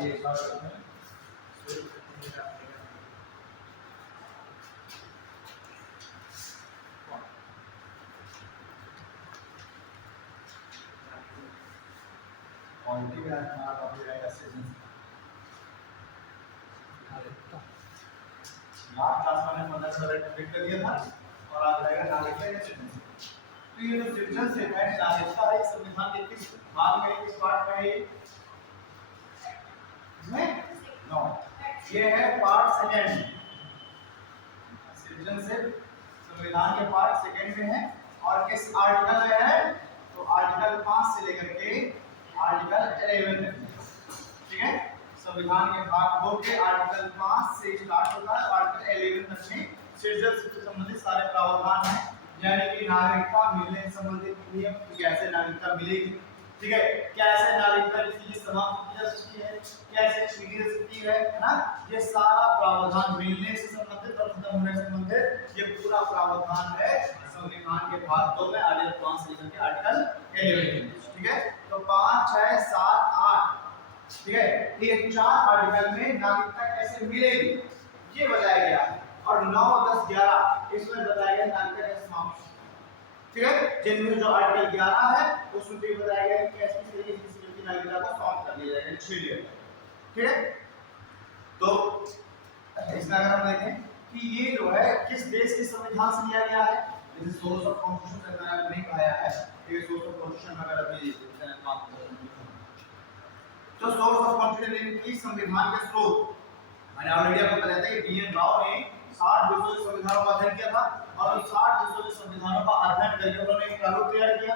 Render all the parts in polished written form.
ये भारत में और ठीक है हमारा टॉपिक रहेगा सिटीजन। लास्ट क्लास में हमने 15 वाला टॉपिक कर दिया था और आज रहेगा नागरिकता या सिटीजन। तो ये जो सिटीजनशिप है नागरिकता है संविधान के किस भाग में किस पार्ट में है इसमें नो ये है पार्ट सेकंड। सिटीजनशिप संविधान के पार्ट सेकंड में है और किस आर्टिकल में है तो आर्टिकल 5 से लेकर के आर्टिकल 11 तक। ठीक है संविधान के भाग 2 के आर्टिकल 5 से स्टार्ट होता है और आर्टिकल 11 तक में सिटीजनशिप से संबंधित सारे प्रावधान हैं यानी कि नागरिकता मिलने से संबंधित नियम कैसे नागरिकता मिलेगी। ठीक है कैसे नागरिकता किसी की समाप्त की जा सकती है कैसे छीनी जा सकती है ना ये सारा प्रावधान मिलने से संबंधित और खत्म होने से संबंधित ये पूरा प्रावधान है संविधान के भाग 2 में आर्टिकल 5 से लेकर के आर्टिकल 11। ठीक है तो 5 6 7 8 ठीक है ये 4 आर्टिकल में नागरिकता कैसे मिलेगी ये बताया गया है और 9 10 11 इसमें बताया गया नागरिकता कैसे समाप्त। ठीक है जिनमें जो आर्टिकल 11 है उसमें भी बताया गया कि कैसे तरीके से किसी व्यक्ति की नागरिकता को समाप्त कर दिया जाएगा छीन लिया जाएगा। ठीक है तो इसमें अगर हम देखें कि ये जो है किस देश के संविधान से लिया गया है जैसे सोर्स ऑफ कॉन्स्टिट्यूशन का मैंने नहीं पाया है ये सोर्स ऑफ कॉन्स्टिट्यूशन अगर अभी तो सोर्स ऑफ कॉन्स्टिट्यूशन की संविधान के स्रोत मैंने ऑलरेडी आपको बताया था कि बी.एन. राव ने 60 देशों के संविधानों का अध्ययन किया था और उन 60 देशों के संविधानों का अध्ययन करके उन्होंने एक प्रारूप तैयार किया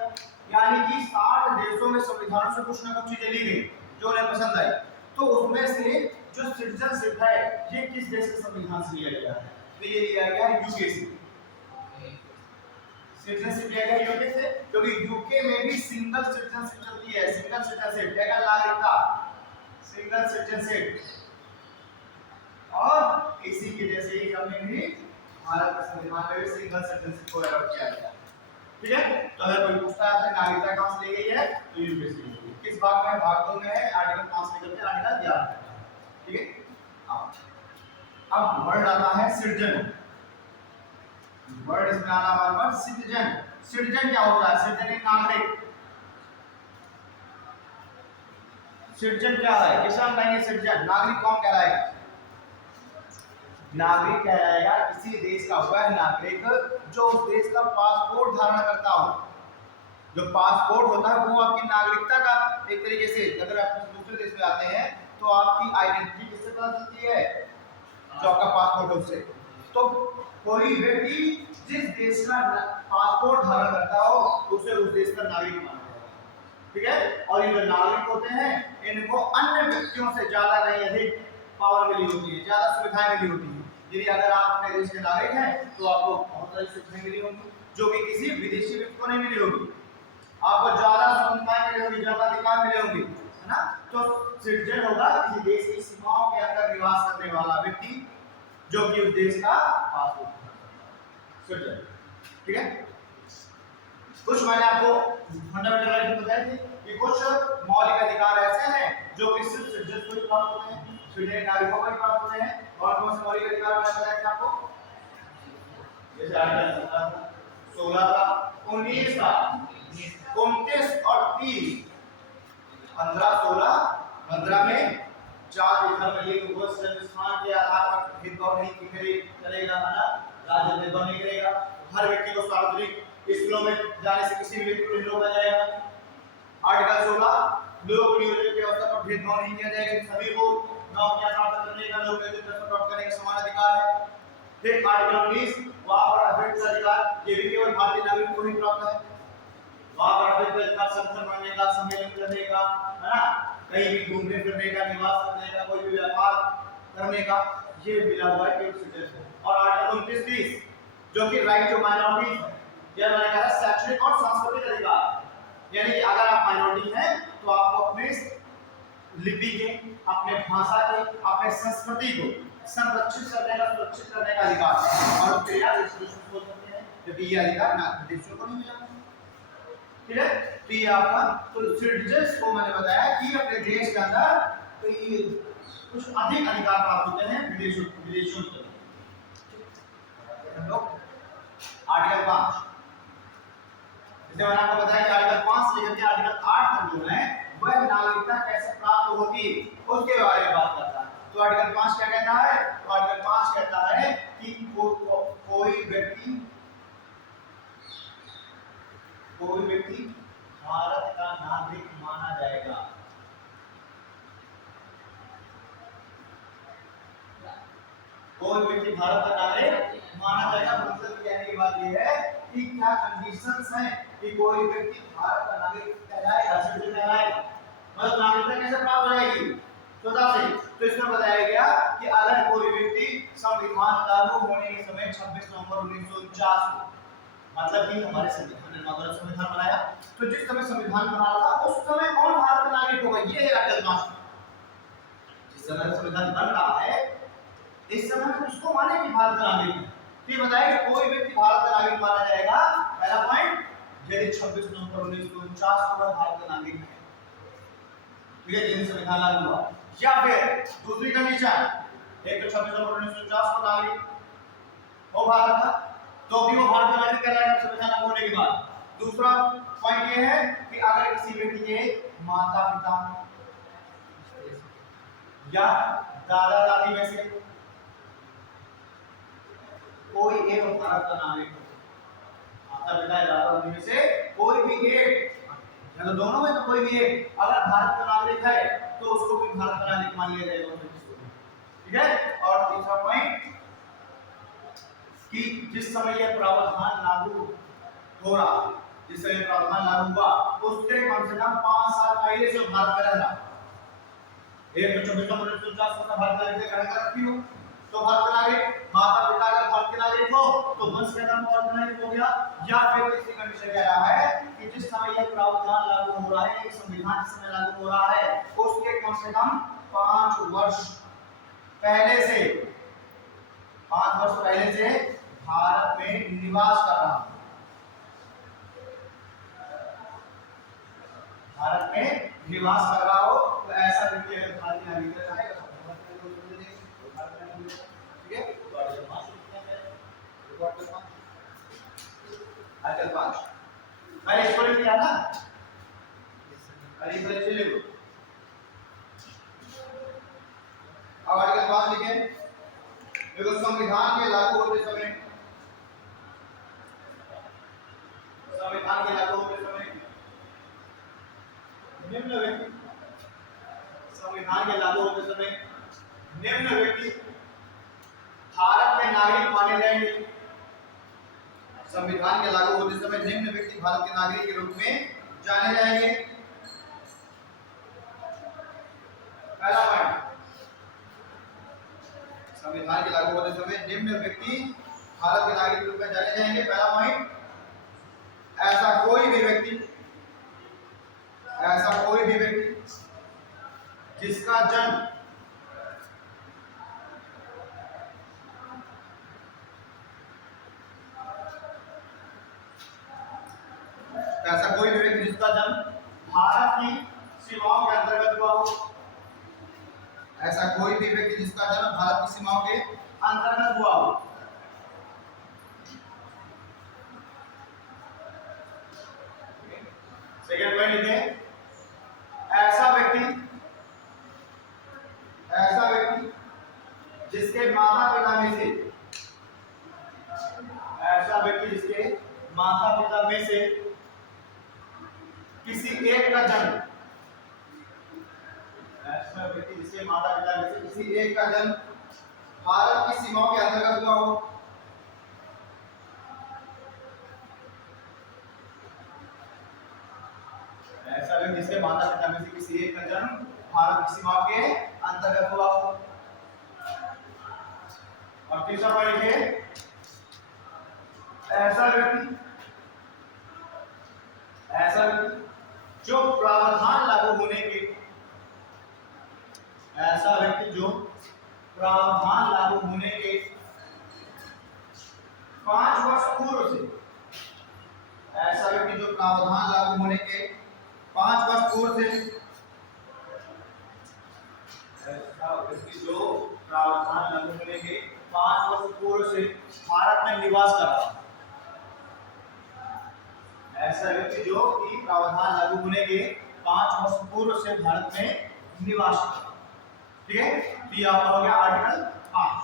यानी कि 60 देशों में संविधानों से कुछ ना कुछ चीजें ली गई जो उन्हें पसंद आई तो उसमें से जो सिटीजनशिप है ये किस देश के संविधान से लिया गया है तो ये लिया गया है यूके से। सिटीजनशिप लिया गया यूके से क्योंकि यूके में भी सिंगल सिटीजनशिप चलती है सिंगल सिटीजनशिप एकल नागरिकता सिंगल सिटीजनशिप और इसी की जैसे ही हमने भी भारत के संविधान में भी सिंगल सिटीजनशिप को एडॉप्ट किया गया। ठीक है तो अगर कोई पूछता है आपसे नागरिकता कहां से ली गई है तो यूके से ली गई किस भाग में भाग 2 में है आर्टिकल 5 से लेकर आर्टिकल 11। ठीक है अब वर्ड आता है सिटीजन वर्ड इसमें आना बार-बार सिटीजन सिटीजन क्या होता है सिटीजन एक नागरिक सिटीजन क्या है किसे हम कहेंगे सिटीजन नागरिक कौन कहलाएगा नागरिक कहलाएगा किसी देश का वह नागरिक जो उस देश का पासपोर्ट धारण करता हो जो पासपोर्ट होता है वो आपकी नागरिकता का एक तरीके से अगर आप दूसरे देश में आते हैं तो आपकी आइडेंटिटी किससे पता चलती है जो आपका पासपोर्ट है उससे तो कोई व्यक्ति जिस देश का पासपोर्ट धारण करता हो उसे उस देश का नागरिक माना जाएगा। ठीक है और ये जो नागरिक होते हैं इनको अन्य व्यक्तियों से ज्यादा नहीं अधिक पावर मिली होती है ज्यादा सुविधाएं मिली होती है यदि अगर आप अपने देश के नागरिक हैं तो आपको बहुत सारी सुविधाएं मिली होंगी जो कि किसी विदेशी व्यक्ति को नहीं मिली होगी आपको ज्यादा स्वतंत्रताएं मिली होंगी ज्यादा अधिकार मिले होंगे है ना तो सिटीजन होगा किसी देश की सीमाओं के अंदर निवास करने वाला व्यक्ति जो कि उस देश का पासपोर्ट सिटीजन। ठीक है कुछ मैंने आपको फंडामेंटल राइट बताए थे कि कुछ मौलिक अधिकार ऐसे हैं जो कि सिर्फ सिटीजन को ही प्राप्त होते हैं स्वीडन नागरिकों को ही प्राप्त होते हैं और कौन से मौलिक अधिकार मैंने बताया था आपको जैसे आर्टिकल 16 का 19 का 29 और 30 15 16 15 में जाति धर्म लिंग वंश स्थान के आधार पर भेदभाव नहीं करेगा है ना राज्य भेदभाव नहीं करेगा हर व्यक्ति को सार्वजनिक स्कूलों में जाने से किसी भी व्यक्ति को नहीं रोका जाएगा। आर्टिकल 16 लोक नियोजन के अवसर पर भेदभाव नहीं किया जाएगा सभी को नौकरियां प्राप्त करने का लोक नियोजन प्राप्त करने का समान अधिकार है। फिर आर्टिकल 19 वहां पर अभिव्यक्ति अधिकार ये भी केवल भारतीय नागरिक को ही प्राप्त है वहां पर अभिव्यक्ति अधिकार संगठन बनने का सम्मेलन करने का है ना कहीं भी घूमने फिरने का निवास करने का कोई भी व्यापार करने का ये मिला हुआ है केवल सिटीजन को। और आर्टिकल 29 30 जो कि राइट टू माइनॉरिटीज है यह मैंने कहा शैक्षणिक और सांस्कृतिक अधिकार यानी कि अगर आप माइनॉरिटी हैं तो आपको अपने लिपि के अपने भाषा के अपने संस्कृति को संरक्षित करने का सुरक्षित करने का अधिकार और क्रिया रिजर्वेशन बोल सकते हैं क्योंकि ये अधिकार ना देशों को नहीं मिला। ठीक है तो ये आपका तो सिटीजन्स को मैंने बताया कि अपने देश के अंदर कुछ अधिक अधिकार प्राप्त होते हैं विदेशों विदेशों से। हम लोग आर्टिकल 5, जैसे मैंने आपको बताया कि आर्टिकल 5 से लेकर आर्टिकल 8 तक जो है वह नागरिकता कैसे प्राप्त होगी उसके बारे में बात करता है। तो आर्टिकल 5 क्या कहता है? तो आर्टिकल 5 कहता है कि कोई व्यक्ति भारत का नागरिक माना जाएगा। कोई व्यक्ति भारत का नागरिक माना जाएगा। मतलब कहने की बात यह है कि क्या कंडीशंस हैं कि कोई व्यक्ति भारत का नागरिक कहलाएगा, सिटीजन कहलाएगा। मतलब नागरिकता कैसे प्राप्त हो जाएगी? 14 से। तो इसमें बताया गया कि अगर कोई व्यक्ति संविधान लागू होने के समय 26 नवंबर 1949 को, मतलब कि हमारे संविधान निर्माता ने संविधान बनाया, तो जिस समय संविधान बना था उस समय कौन भारत का नागरिक होगा? ये है आर्टिकल 5। जिस समय संविधान बन रहा है इस समय हम उसको माने कि भारत का नागरिक है। तो ये बताया कि कोई व्यक्ति भारत का नागरिक माना जाएगा। पहला पॉइंट, यदि 26 नवंबर 1949 को भारत का नागरिक है, ठीक है, जिन संविधान लागू हुआ। या फिर दूसरी कंडीशन, एक तो 26 नवंबर 1949 को नागरिक हो भारत का, तो भी वो भारत का नागरिक कहलाएगा संविधान लागू होने के बाद। दूसरा पॉइंट ये है कि अगर किसी व्यक्ति के माता पिता या दादा दादी में से कोई एक भारत का नागरिक हो, माता पिता या दादा दादी में से कोई भी एक, या तो दोनों में तो कोई भी एक अगर भारत का नागरिक है तो उसको भी भारत का नागरिक मान लिया जाएगा। ठीक है। और तीसरा पॉइंट कि जिस समय यह प्रावधान लागू हो रहा, जिस समय प्रावधान लागू हुआ उसके कम से कम 5 साल पहले से भारत में रहना। एक तो 26 नवंबर 1949 को भारत का नागरिक ग्रहण करती हो तो भारत का नागरिक, माता पिता अगर भारत के नागरिक हो तो वंश का नाम भारत का नागरिक हो गया। या फिर तीसरी कंडीशन कह रहा है कि जिस समय यह प्रावधान लागू हो रहा है, एक संविधान जिस समय लागू हो रहा है उसके कम से कम 5 वर्ष पहले से, 5 वर्ष पहले से भारत में निवास कर रहा, भारत में निवास कर रहा हो तो ऐसा व्यक्ति अगर भारत का नागरिक है। ठीक है। आर्टिकल 5 मैंने इसको लिख दिया ना, अरे इसे लिख लो। अब आर्टिकल 5 लिखे, देखो संविधान के लागू होते समय, संविधान के लागू होते समय निम्न व्यक्ति, संविधान के लागू होते समय निम्न व्यक्ति भारत के नागरिक माने जाएंगे। संविधान के लागू होते समय निम्न व्यक्ति भारत के नागरिक के रूप में जाने जाएंगे। पहला पॉइंट, संविधान के लागू होते समय निम्न व्यक्ति भारत के नागरिक के रूप में जाने जाएंगे। पहला पॉइंट, ऐसा कोई भी व्यक्ति जिसका जन्म भारत की सीमाओं के अंतर्गत हुआ हो, ऐसा कोई भी व्यक्ति जिसका जन्म भारत की सीमाओं के अंतर्गत हुआ हो। सेकंड पॉइंट लिखे, ऐसा व्यक्ति जिसके माता पिता में से, ऐसा व्यक्ति जिसके माता पिता में से किसी एक का जन्म, ऐसा व्यक्ति जिसके माता पिता में से किसी एक का जन्म भारत की सीमाओं के अंतर्गत हुआ हो, ऐसा व्यक्ति जिसके माता पिता में से किसी एक का जन्म भारत की सीमाओं के अंतर्गत हुआ हो। और तीसरा पॉइंट है, ऐसा व्यक्ति जो प्रावधान लागू होने के, ऐसा व्यक्ति जो प्रावधान लागू होने के 5 वर्ष पूर्व से, ऐसा व्यक्ति जो प्रावधान लागू होने के 5 वर्ष पूर्व से ऐसा व्यक्ति जो प्रावधान लागू होने के 5 वर्ष पूर्व से भारत में निवास कर रहा है, ऐसा व्यक्ति जो कि प्रावधान लागू होने के 5 वर्ष पूर्व से भारत में निवास कर रहा है। ठीक है, तो ये आपका हो गया आर्टिकल 5।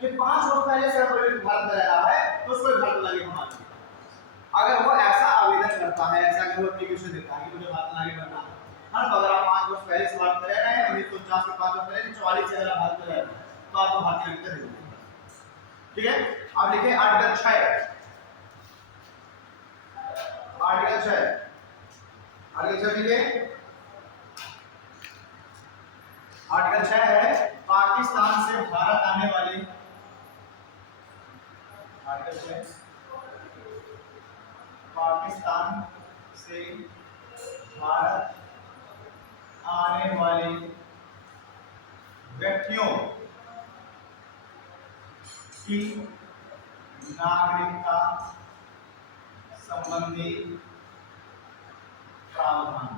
कि 5 वर्ष पहले से कोई भारत में रह रहा है तो उसको भारत लागे होना चाहिए। अगर वो ऐसा आवेदन करता है, ऐसा कि वो एप्लीकेशन देता है कि मुझे भारत लागे बनना है, हाँ, तो अगर आप 5 वर्ष पहले से भारत में रह रहे हैं, 1949 के 5 वर्ष पहले 44 से अगर भारत में रह रहे हैं तो आपको भारतीय नागरिकता दे देंगे। ठीक है, अब लिखिए आर्टिकल 6। आर्टिकल 6, आर्टिकल 6 लिखिए। आर्टिकल 6 है पाकिस्तान से भारत आने वाले, आर्टिकल 6 पाकिस्तान से भारत आने वाले व्यक्तियों की नागरिकता संबंधी प्रावधान।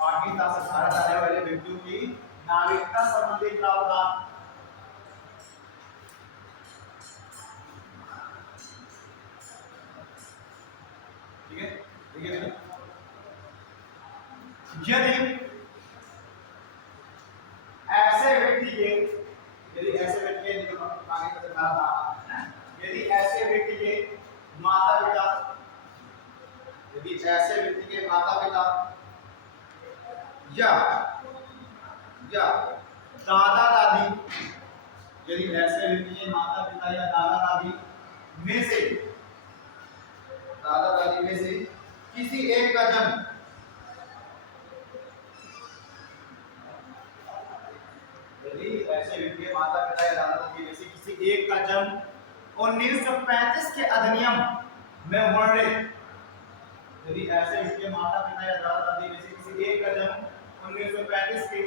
पाकिस्तान से भारत आने वाले व्यक्तियों की नागरिकता संबंधी प्रावधान। ठीक है, देखिए यदि ऐसे व्यक्ति के, यदि ऐसे व्यक्ति के यदि ऐसे व्यक्ति के माता पिता, यदि ऐसे व्यक्ति के माता पिता या दादा दादी, यदि ऐसे व्यक्ति के माता पिता या दादा दादी में से, दादा दादी में से किसी एक का जन्म, यदि ऐसे व्यक्ति के माता पिता या दादा दादी में से किसी एक का जन्म 1935 के अधिनियम में वर्णित, यदि ऐसे व्यक्ति के माता पिता या दादा दादी में से किसी एक का जन्म 1935 के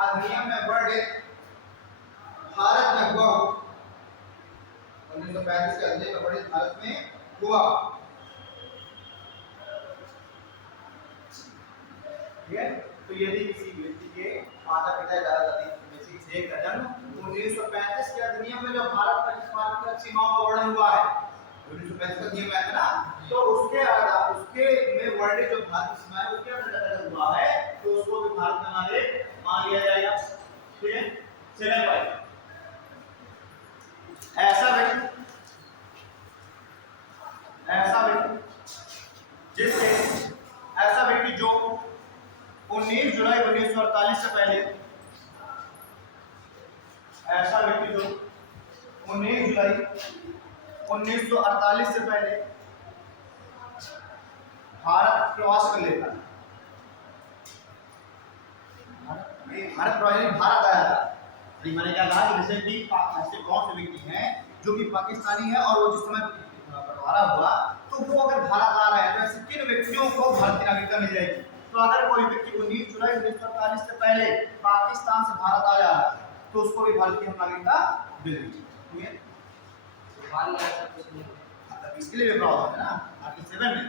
अधिनियम में वर्णित भारत में हुआ, 1935 के अधिनियम में वर्णित भारत में हुआ, ठीक है, तो यदि किसी व्यक्ति के माता पिता या दादा दादी में से किसी एक का जन्म 1935 के अधिनियम में जो भारत का सीमाओं का वर्णन हुआ है, 1935 का नियम है ना, तो उसके में वर्णित जो भारत की सीमा है उसके अंतर्गत हुआ है, तो उसको भी भारत का नागरिक मान लिया जाएगा। ठीक है, 7 ऐसा व्यक्ति जो 19 जुलाई 1948 से पहले, ऐसा व्यक्ति जो 19 जुलाई 1948 से पहले भारत प्रवास कर लेता है, भारत प्रवास भारत आया था, मैंने क्या कहा कि जैसे कि ऐसे कौन से व्यक्ति हैं जो कि पाकिस्तानी है और वो जिस समय बंटवारा हुआ तो वो अगर भारत आ रहा है तो ऐसे किन व्यक्तियों को भारतीय नागरिकता मिल जाएगी। तो अगर कोई व्यक्ति 19 जुलाई 1948 से पहले पाकिस्तान से भारत आ जा रहा है तो उसको भी भारतीय नागरिकता दे देंगे। ठीक है, तो इसके लिए प्रावधान है ना आर्टिकल 7 में।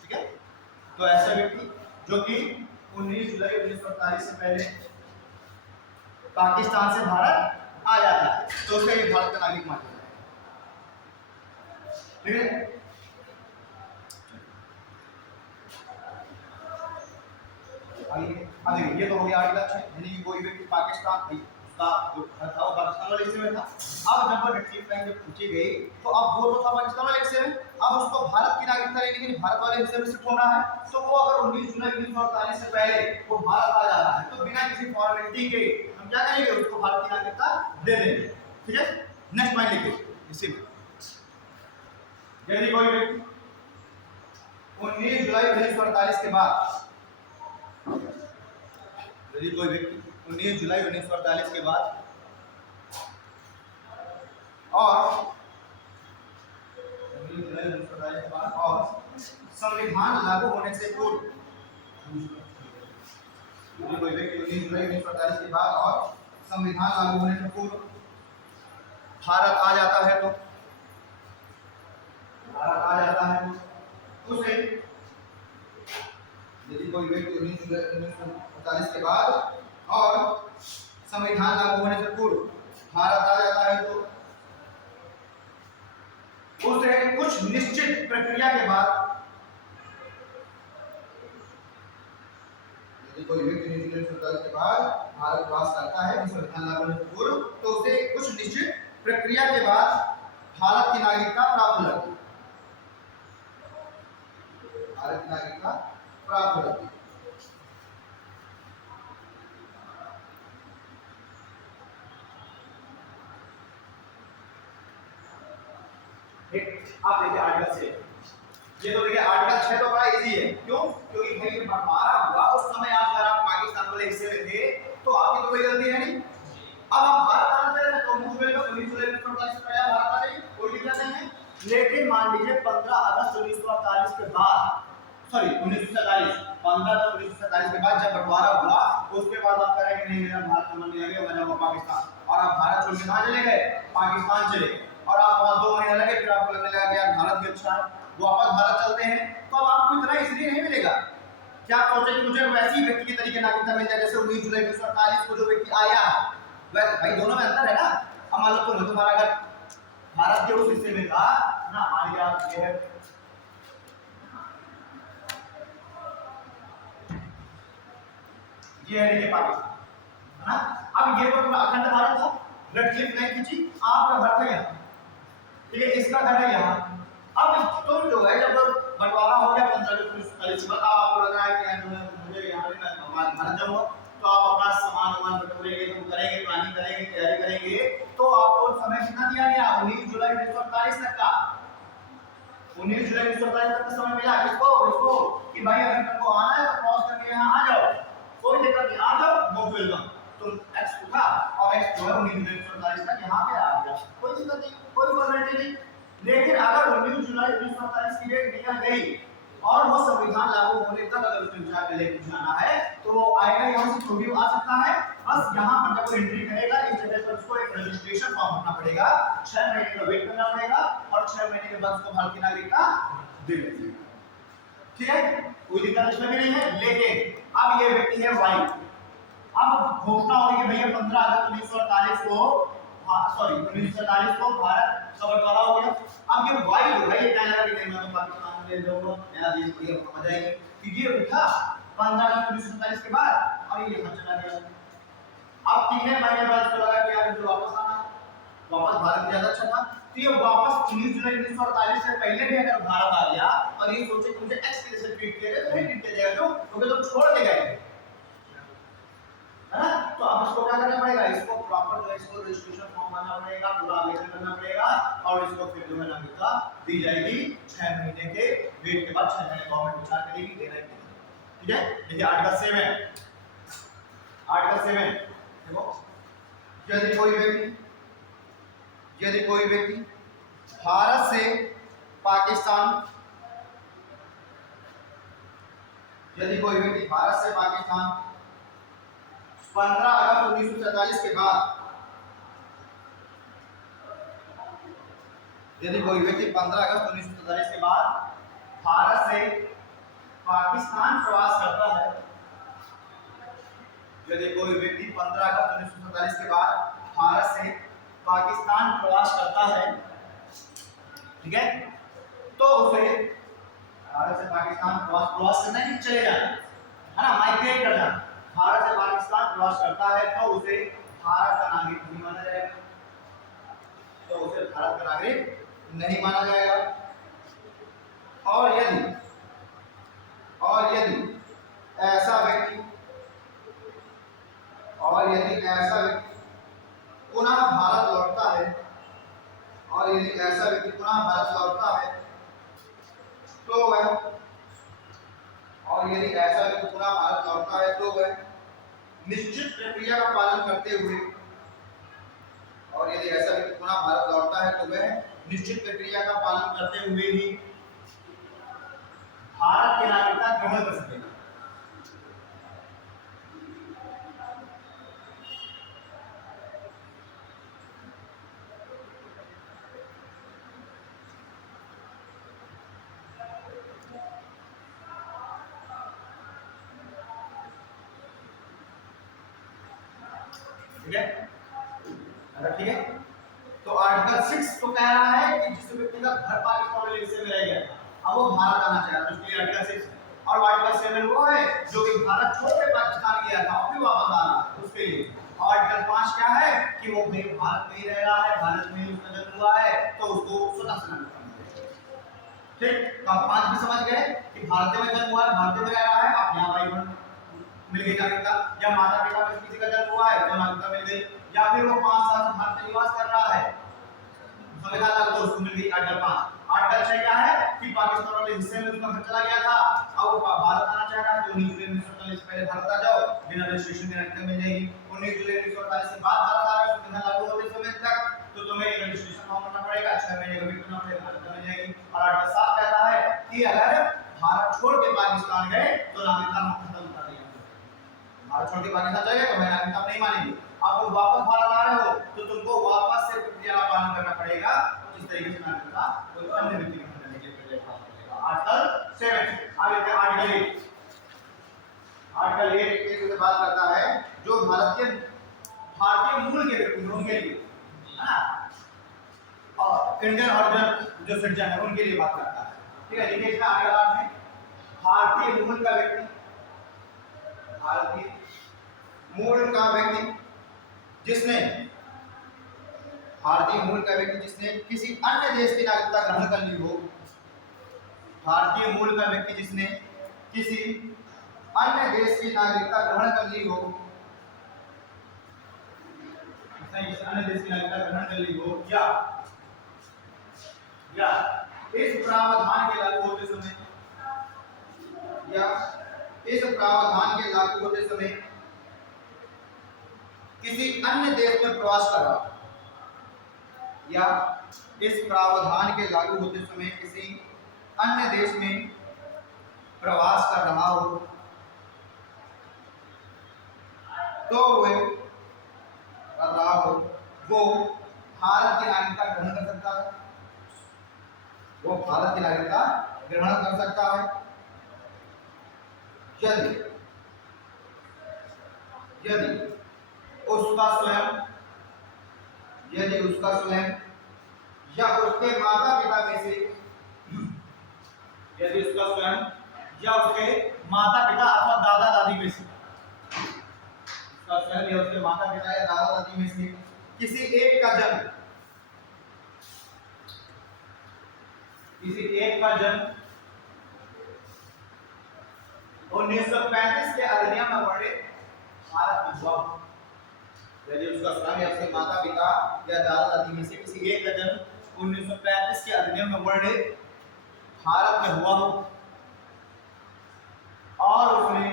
ठीक है, तो ऐसा व्यक्ति जो कि 19 जुलाई 1948 से पहले पाकिस्तान से भारत आ जाता है तो उसे भारत का नागरिक माना जाता है। ठीक है, आगे ये तो हो गया आर्टिकल 6, यानी कि कोई व्यक्ति पाकिस्तान का जो था वो पाकिस्तान वाले हिस्से में था। अब जब वो रिट्रीव टाइम जब पूछी गई तो अब वो तो था पाकिस्तान वाले हिस्से में, अब उसको भारत की नागरिकता लेने के लिए भारत वाले हिस्से में शिफ्ट होना है, तो वो अगर 19 जुलाई 1948 से पहले वो भारत आ जा रहा है तो बिना किसी फॉर्मेलिटी के हम क्या करेंगे, उसको भारत की नागरिकता दे देंगे। ठीक है, नेक्स्ट पॉइंट लिखिए इसी में, यदि कोई व्यक्ति 19 जुलाई 1948 के बाद, यदि कोई व्यक्ति 19 जुलाई 1948 के बाद और 19 जुलाई 1948 के बाद और संविधान लागू होने से पूर्व, यदि कोई व्यक्ति 19 जुलाई 1948 के बाद और संविधान लागू होने से पूर्व भारत आ जाता है तो उसे कोई व्यक्ति 19 जुलाई 1947 के बाद और संविधान लागू होने से पूर्व भारत आ जाता है तो उसे कुछ निश्चित प्रक्रिया के बाद, यदि कोई व्यक्ति 19 जुलाई 1947 के बाद भारत प्रवास करता है संविधान लागू होने से पूर्व तो उसे कुछ निश्चित प्रक्रिया के बाद भारत की नागरिकता प्राप्त हो जाती है। भारत की नागरिकता प्राप्त हो जाती है। आप देखिए आर्टिकल 6, ये तो देखिए आर्टिकल 6 तो बड़ा इजी है। क्यों? क्योंकि भाई जब बंटवारा हुआ उस समय आप अगर आप पाकिस्तान वाले हिस्से में थे तो आपकी तो कोई गलती है नहीं। अब आप भारत आना चाह रहे हैं तो मूव वेल 19 जुलाई 1948 से पहले भारत आ जाइए, कोई दिक्कत नहीं है। लेकिन मान लीजिए 15 अगस्त 1948 के बाद, सॉरी 1947, 15 अगस्त 1947 के बाद जब बंटवारा हुआ उसके बाद आप कह रहे हैं कि नहीं मेरा भारत का मन नहीं लगे, मैं जाऊंगा पाकिस्तान, और आप भारत छोड़ के कहां चले गए? पाकिस्तान चले गए, और आप वहां 2 महीने लगे, फिर आपको लगने लगा कि यार भारत भी अच्छा है, वापस भारत चलते हैं, तो अब आपको इतना इसलिए नहीं मिलेगा। क्या आप सोचे कि मुझे वैसे ही व्यक्ति के तरीके नागरिकता मिल जाए जैसे 19 जुलाई 1948 को जो व्यक्ति आया है? वैसे भाई दोनों में अंतर है ना। अब मान लो तुम्हारा घर भारत के उस हिस्से में था ना, मान लीजिए आप ये है देखिए पाकिस्तान, है ना। अब ये तो अखंड भारत था, रेड क्लिप नहीं खींची, आपका घर था यहाँ, ठीक है, इसका घर है यहाँ। अब तुम जो है जब बंटवारा हो गया 15 अगस्त 1947 के बाद, आपको लग रहा है कि मुझे यहाँ पे मैं भारत जाऊंगा, तो आप अपना सामान बटोरेंगे, तुम करेंगे, प्लानिंग करेंगे, तैयारी करेंगे, तो आपको समय कितना दिया गया? 19 जुलाई 1948 तक का, 19 जुलाई 1948 तक का समय मिला। इसको कि भाई अगर तुमको आना है तो क्रॉस करके यहाँ आ जाओ, कोई दिक्कत नहीं, आ जाओ, मोस्ट वेलकम। तुम एक्स उठा और एक्स जो है 19 जुलाई 1948 तक यहाँ पे आ गया, कोई दिक्कत नहीं, कोई फॉर्मेलिटी नहीं। लेकिन अगर 19 जुलाई 1948 की डेट निकल गई और वो संविधान लागू होने तक अगर उसने विचार के लेके जाना है तो वो आएगा, यहाँ से छोटी आ सकता है, बस यहाँ पर जब वो एंट्री करेगा इस जगह पर उसको एक रजिस्ट्रेशन फॉर्म भरना पड़ेगा, 6 महीने का वेट करना पड़ेगा, और 6 महीने के बाद उसको भारत की नागरिकता दे देंगे। ठीक है, कोई दिक्कत इसमें भी नहीं है। लेकिन अब ये व्यक्ति है वाई, अब घोषणा होगी कि भैया 15 अगस्त 1948 को, सॉरी 1947 को भारत का बंटवारा हो गया। अब ये वाई जो है ये कहने लगा कि नहीं मैं तो पाकिस्तान में रहूंगा, मेरा देश बढ़िया मजा आएगी, कि ये उठा 15 अगस्त 1947 के बाद और ये यहाँ चला गया। अब 3 महीने बाद उसको लगा कि यार मुझे वापस आना है, वापस भारत ज्यादा अच्छा था, तो ये वापस 19 जुलाई 1948 से पहले भी अगर भारत आ गया और ये सोचे कि मुझे एक्स के जैसे ट्रीट किया जाए तो नहीं ट्रीट किया जाएगा, क्योंकि तुम छोड़ के गए, है ना। तो अब इसको क्या करना पड़ेगा? इसको प्रॉपर जो है इसको रजिस्ट्रेशन फॉर्म भरना पड़ेगा, पूरा आवेदन करना पड़ेगा, और इसको फिर जो है नागरिकता दी जाएगी 6 महीने के वेट के बाद, 6 महीने गवर्नमेंट विचार करेगी देना है। ठीक है, देखिए आर्टिकल 7, आर्टिकल 7 देखो, यदि कोई व्यक्ति भारत से पाकिस्तान, यदि कोई व्यक्ति भारत से पाकिस्तान 15 अगस्त 1947 के बाद, यदि कोई व्यक्ति 15 अगस्त 1947 के बाद भारत से पाकिस्तान प्रवास करता है, यदि कोई व्यक्ति 15 अगस्त 1947 के बाद भारत से पाकिस्तान प्रवास करता है, ठीक है, तो उसे भारत से पाकिस्तान प्रवास करना है, चले जाना है ना, माइग्रेट कर जाना, भारत से पाकिस्तान प्रवास करता है तो उसे भारत का नागरिक नहीं माना जाएगा, तो उसे भारत का नागरिक नहीं माना जाएगा। और यदि ऐसा व्यक्ति पुनः भारत लौटता है, तो वह निश्चित प्रक्रिया का पालन करते हुए, ही भारत की नागरिकता ग्रहण कर सकेगा। ठीक है, ठीक है। तो आर्टिकल 6 तो कह रहा है कि जिस व्यक्ति का घर पाकिस्तान वाले हिस्से में रह गया अब वो भारत आना चाह रहा है, उसके लिए आर्टिकल 6 है। और आर्टिकल 7 वो है जो कि भारत छोड़ के पाकिस्तान गया था और फिर वापस आ रहा है उसके लिए। और आर्टिकल 5 क्या है कि वो भाई भारत में ही रह रहा है, भारत में ही उसका जन्म हुआ है, तो उसको स्वतंत्र नागरिकता मिलेगी। ठीक, तो आप 5 भी समझ गए कि भारत में जन्म हुआ है, भारत में रह रहा है, आप यहाँ भाई बन मिल गई नागरिकता, या माता पिता में किसी का जन्म हुआ है तो नागरिकता मिल गई, या फिर वो 5 साल से भारत में निवास कर रहा है संविधान लागू तो उसको मिल गई आर्टिकल 5। आर्टिकल 6 क्या है कि पाकिस्तान वाले हिस्से में उसका घर चला गया था, अब वो भारत आना चाह रहा है तो 19 जुलाई 1948 से पहले भारत आ जाओ, बिना रजिस्ट्रेशन के नागरिकता मिल जाएगी। 19 जुलाई 1948 से बाद भारत आ रहा है संविधान लागू होते समय तक तो तुम्हें रजिस्ट्रेशन फॉर्म भरना पड़ेगा, 6 महीने का वेट करना पड़ेगा, नागरिकता मिल जाएगी। और आर्टिकल 7 कहता है कि अगर भारत छोड़ के पाकिस्तान गए तो नागरिकता खत्म कर दी जाएगी। भारत छोड़ के पाकिस्तान चले गए तो नागरिकता नहीं मानेंगे। अब तुम वापस भारत आ रहे हो तो तुमको वापस से प्रक्रिया का पालन करना पड़ेगा, इस तरीके से नागरिकता कोई अन्य व्यक्ति को मिलने के लिए आर्टिकल 7। आगे आर्टिकल 8। आर्टिकल 8 एक से बात करता है जो भारतीय मूल के व्यक्ति उनके लिए है ना, और इंडियन ऑरिजिन जो सिटीजन है उनके लिए बात करता है। ठीक है, देखिए इसमें आगे बात में भारतीय मूल का व्यक्ति, भारतीय मूल का व्यक्ति जिसने भारतीय मूल का व्यक्ति जिसने किसी अन्य देश की नागरिकता ग्रहण कर ली हो, भारतीय मूल का व्यक्ति जिसने किसी अन्य देश की नागरिकता ग्रहण कर ली हो, अन्य देश की नागरिकता ग्रहण कर ली हो, या इस प्रावधान के लागू होते समय, या इस प्रावधान के लागू होते समय किसी अन्य देश में प्रवास कर रहा हो, या इस प्रावधान के लागू होते समय किसी अन्य देश में प्रवास कर रहा हो, तो वो भारत की नागरिकता ग्रहण कर सकता है, वो भारत की नागरिकता ग्रहण कर सकता है यदि उसका स्वयं या उसके माता पिता में से, यदि उसका स्वयं या उसके माता पिता अथवा दादा दादी में से, उसका स्वयं या उसके माता पिता या दादा दादी में से किसी एक का जन्म 1935 के अधिनियम में पढ़े भारत में हुआ, यदि उसका स्वयं या उसके माता पिता या दादा दादी में से किसी एक का जन्म 1935 के अधिनियम में वर्णे भारत में हुआ हो और उसने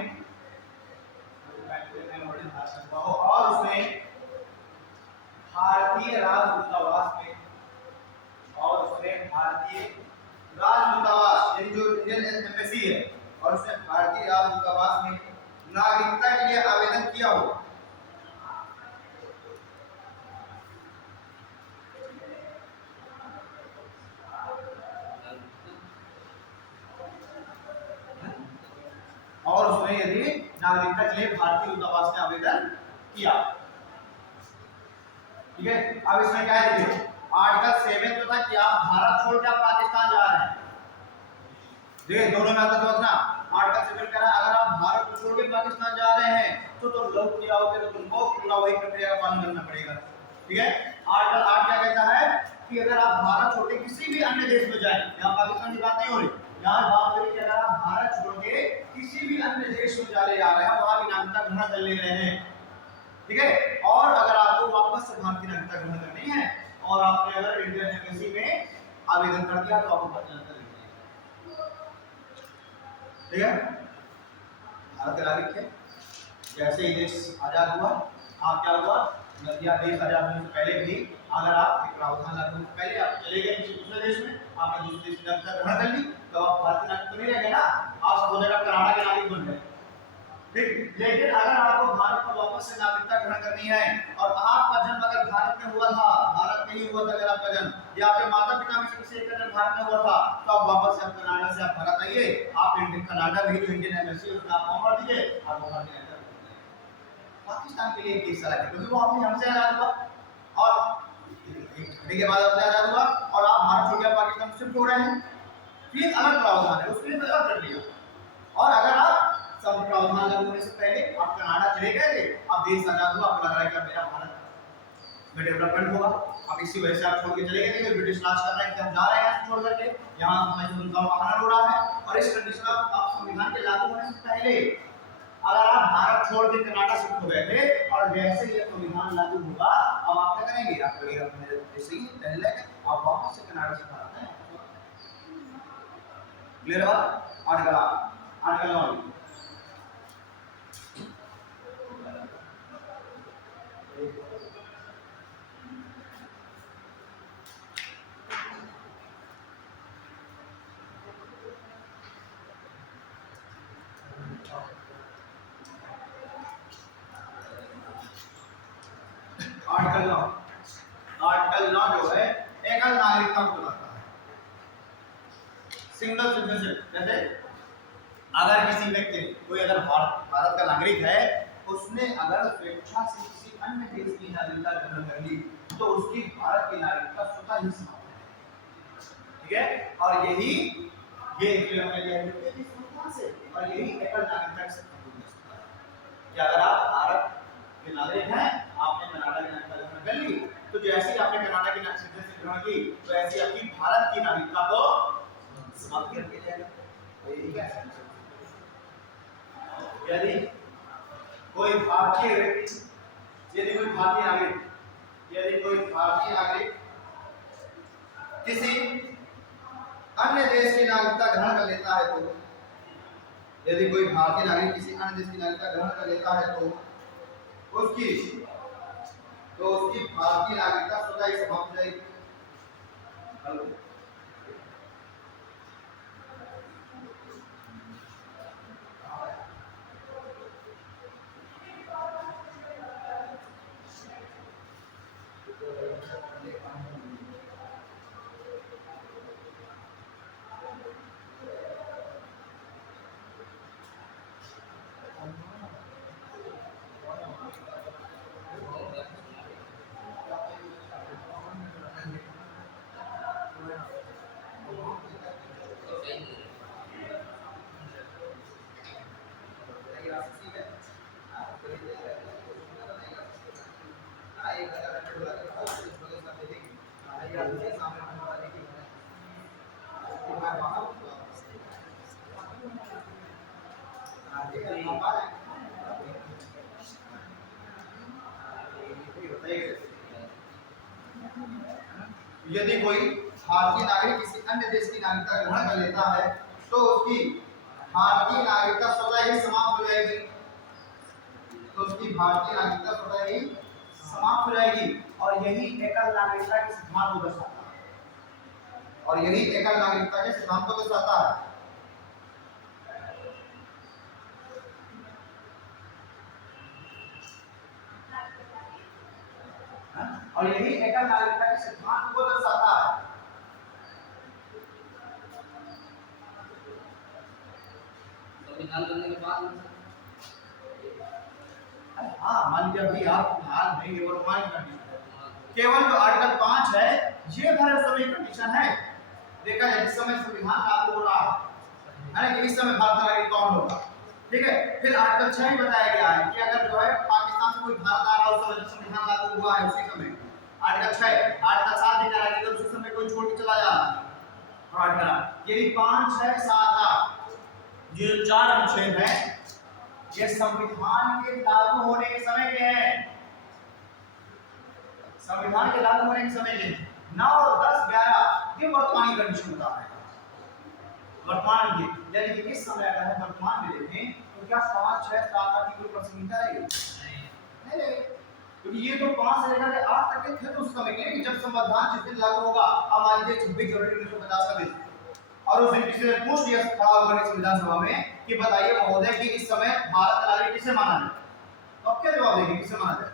भारतीय राजदूतावास में, और उसने भारतीय राजदूतावास यानी जो इंडियन एम्बेसी है, और उसने भारतीय राजदूतावास में नागरिकता के लिए आवेदन किया हो, और उसने यदि नागरिकता के लिए भारतीय दूतावास में आवेदन किया। ठीक है, अब इसमें क्या है देखिए आर्टिकल 7 जो था कि आप भारत छोड़ के आप पाकिस्तान जा रहे हैं, देखिए दोनों में आता समझना। आर्टिकल 7 कह रहा है अगर आप भारत को छोड़ के पाकिस्तान जा रहे हैं तो लौट के आओगे तो तुमको पूरा वही प्रक्रिया का पालन करना पड़ेगा। ठीक है, आर्टिकल 8 क्या कहता है कि अगर आप भारत छोड़ के किसी भी अन्य देश में जाएं, यहाँ पाकिस्तान की बात नहीं हो रही, यहाँ बात हो रही है कि अगर आप भारत छोड़ के किसी भी अन्य देश में जा रहे हैं, वहां की नागरिकता ग्रहण कर ले रहे हैं, ठीक है, और अगर आपको वापस से भारत की नागरिकता ग्रहण करनी है और आपने अगर इंडियन एम्बेसी में आवेदन कर दिया तो आपको भारत की नागरिकता मिल जाएगी। ठीक है, भारत के नागरिक थे, जैसे ही देश आजाद हुआ आप क्या हुआ, या देश आजाद होने से पहले भी अगर आप एक प्रावधान लागू होने से पहले आप चले गए किसी दूसरे देश में, आपने दूसरे देश की नागरिकता ग्रहण कर ली, तो आप भारत के नागरिक नहीं रहेंगे ना, आप हो जाएगा कनाडा के नागरिक बन गए। ठीक, लेकिन अगर आपको भारत में वापस से नागरिकता ग्रहण करनी है और आपका जन्म अगर भारत में हुआ था, भारत में ही हुआ था, अगर आपका जन्म या आपके माता पिता में से किसी एक का जन्म भारत में हुआ था, तो आप वापस से आप कनाडा से आप भारत आइए, आप इंडियन कनाडा में जो इंडियन एम्बेसी उसमें आप फॉर्म भर दीजिए, आपको भारत की नागरिकता पाकिस्तान के लिए एक केस चला गया, क्योंकि वो अपने हमसे आजाद हुआ और के बाद हमसे आजाद हुआ और आप भारत छोड़ के पाकिस्तान शिफ्ट हो रहे हैं, फिर अलग प्रावधान है उसके लिए अलग कर लिया। और अगर आप सब प्रावधान लागू होने से पहले आप कनाडा चले गए थे, आप देश आजाद हुआ, आपको लग रहा है कि मेरा भारत में डेवलपमेंट होगा, अब इसी वजह से आप छोड़ के चले गए थे, ब्रिटिश राज कर रहे हैं कि हम जा रहे हैं छोड़ करके, यहाँ हमारे उनका आनंद हो रहा है। और इस कंडीशन में आप संविधान के लागू होने से पहले अगर आप भारत छोड़ के कनाडा शिफ्ट हो गए थे और जैसे ये संविधान लागू होगा, अब आप क्या करेंगे, आप करिएगा अपने जैसे ही पहले आप वापस से कनाडा से भारत आए। क्लियर बात? आर्टिकल 9 आर्टिकल 9 जो है एकल नागरिकता को बताता है, सिंगल सिटीजनशिप। जैसे अगर किसी व्यक्ति कोई अगर भारत का नागरिक है, उसने अगर स्वेच्छा से किसी अन्य देश की नागरिकता ग्रहण कर ली तो उसकी भारत की नागरिकता स्वतः ही समाप्त है। ठीक है, और यही ये से और यही एकल नागरिकता से कि अगर आप भारत के नागरिक हैं, आपने कनाडा की नागरिकता ग्रहण कर ली, तो जैसे ही आपने कनाडा की नागरिकता से ग्रहण की तो ऐसी आपकी भारत की नागरिकता को समाप्त कर दिया जाएगा। तो यही क्या है, यदि कोई भारतीय व्यक्ति यदि कोई भारतीय नागरिक किसी अन्य देश की नागरिकता ग्रहण कर लेता है, तो यदि कोई भारतीय नागरिक किसी अन्य देश की नागरिकता ग्रहण कर लेता है तो उसकी भारतीय नागरिकता स्वतः ही समाप्त हो जाएगी। यदि कोई भारतीय नागरिक किसी अन्य देश की नागरिकता ग्रहण कर लेता है तो उसकी भारतीय नागरिकता स्वतः ही समाप्त हो जाएगी। और यही एकल नागरिकता के सिद्धांत को दर्शाता है। और यही एकल नागरिकता के सिद्धांत को दर्शाता है। संविधान बनने के बाद हाँ, मान लीजिए अभी आप हाल में ये वर्तमान कंडीशन केवल जो आर्टिकल 5 है ये हर समय कंडीशन है। देखा जाए जिस समय संविधान लागू हो रहा है ना, कि इस समय भारत नागरिक कौन होगा। ठीक है, फिर आर्टिकल 6 में बताया गया है कि अगर जो है पाकिस्तान से कोई भारत आ रहा है उस समय संविधान लागू हुआ है उसी समय आर्टिकल 6, आर्टिकल 7 दिखा रहा है कि उस समय कोई छोड़ के चला जा रहा है। और आर्टिकल ये 5, 6, 7, 8 ये 4 अनुच्छेद है, ये संविधान के लागू होने के समय के हैं। संविधान के लागू होने के समय के 9, 10, 11 ये वर्तमान कंडीशन होता है। वर्तमान की यानी कि इस समय अगर हम वर्तमान में देखें तो क्या 5, 6, 7, 8 की कोई प्रासंगिकता है? नहीं, क्योंकि ये तो 5 से लेकर 8 तक के थे तो उस समय के जब संविधान जिस दिन लागू होगा। अब मान लीजिए 26 जनवरी 1950 का दिन और उस दिन किसी ने पूछ लिया खड़ा होकर संविधान सभा में कि बताइए महोदय कि इस समय भारत का नागरिक किसे माना जाए, तो अब क्या जवाब देंगे, किसे माना जाए?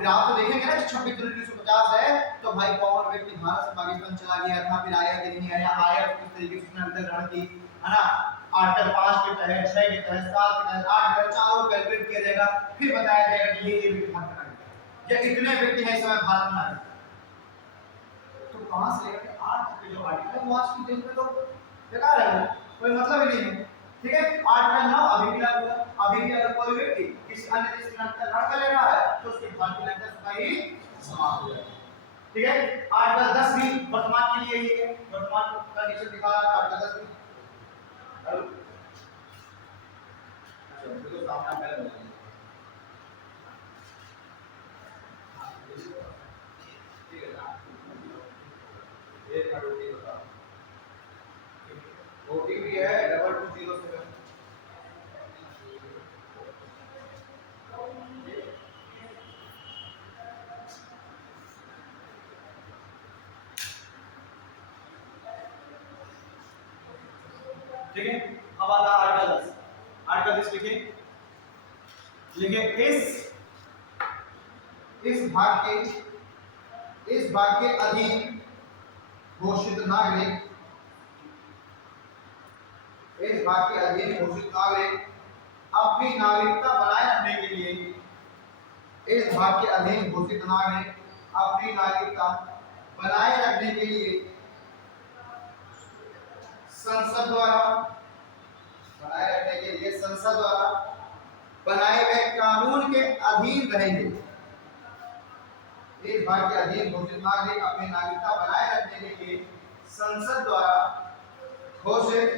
फिर आप तो देखेंगे ना कि 26 जून 1950 है तो भाई कॉमनवेल्थ की भारत से पाकिस्तान चला गया था, फिर आया कि नहीं आया, आया किस तरीके से उसने अंतर ग्रहण की, है ना। आर्टिकल 5 के तहत, 6 के तहत, 7 के तहत, 8 के तहत चारों कैलकुलेट किया जाएगा, फिर बताया जाएगा कि ये व्यक्ति भारत में नागरिक है, या इतने व्यक्ति हैं इस समय भारत में नागरिक। तो कहां से लेकर 8 तक के जो आर्टिकल है वो आज की डेट में तो बेकार है, कोई मतलब ही नहीं है। ठीक है, आर्टिकल 9 अभी भी लागू है, अभी भी अगर कोई व्यक्ति किसी अन्य देश के नाम पर लड़का ले रहा है तो उसकी भारतीय नागरिकता ही समाप्त हो जाएगी। ठीक है, आर्टिकल 10 भी वर्तमान के लिए ही है, वर्तमान कंडीशन दिखा रहा है आर्टिकल 10 भी। तो सामने पहले बोलेंगे ठीक है ना, एक मिनट ओटी बताओ, ओटीपी है 2207। ठीक है, अब आता है आर्टिकल 10। आर्टिकल 10 लिखिए, इस भाग के अधीन घोषित नागरिक, इस भाग के अधीन घोषित नागरिक अपनी नागरिकता बनाए रखने के लिए, इस भाग के अधीन घोषित नागरिक अपनी नागरिकता बनाए रखने के लिए संसद द्वारा, बनाए रखने के लिए संसद द्वारा बनाए गए कानून के अधीन रहेंगे। इस भाग के अधीन घोषित नागरिक अपनी नागरिकता बनाए रखने के लिए संसद द्वारा घोषित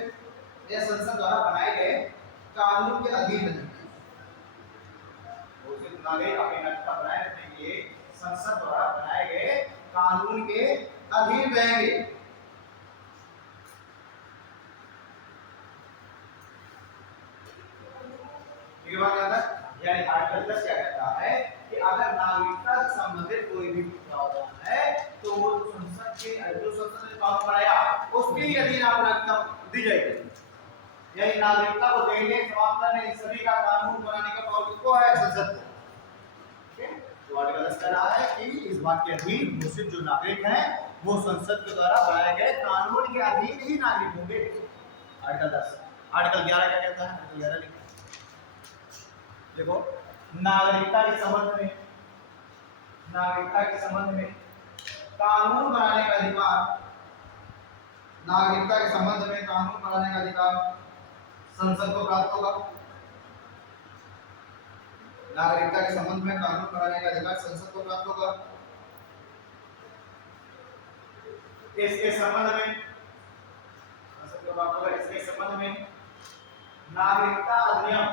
या संसद द्वारा बनाए गए कानून के अधीन रहेंगे। घोषित नागरिक अपनी नागरिकता बनाए रखने के लिए संसद द्वारा बनाए गए कानून के अधीन रहेंगे। यानी आर्टिकल 10 क्या कहता है कि अगर नागरिकता से संबंधित कोई भी प्रावधान है तो वो संसद के जो संसद ने कानून बनाया उसके ही अधीन आपको नागरिकता दी जाएगी। यानी नागरिकता को देने, समाप्त करने, सभी का कानून बनाने का पावर किसको है? संसद को। ठीक है, तो आर्टिकल 10 कह रहा है कि इस बात के अधीन घोषित जो नागरिक हैं वो संसद के द्वारा बनाए गए कानून के अधीन ही नागरिक होंगे। आर्टिकल 10। आर्टिकल 11 क्या कहता है? आर्टिकल 11 देखो, नागरिकता के संबंध में, नागरिकता के संबंध में कानून बनाने का अधिकार, नागरिकता के संबंध में कानून बनाने का अधिकार संसद को प्राप्त होगा। नागरिकता के संबंध में कानून बनाने का अधिकार संसद को प्राप्त होगा। इसके संबंध में संसद को प्राप्त होगा। इसके संबंध में नागरिकता अधिनियम,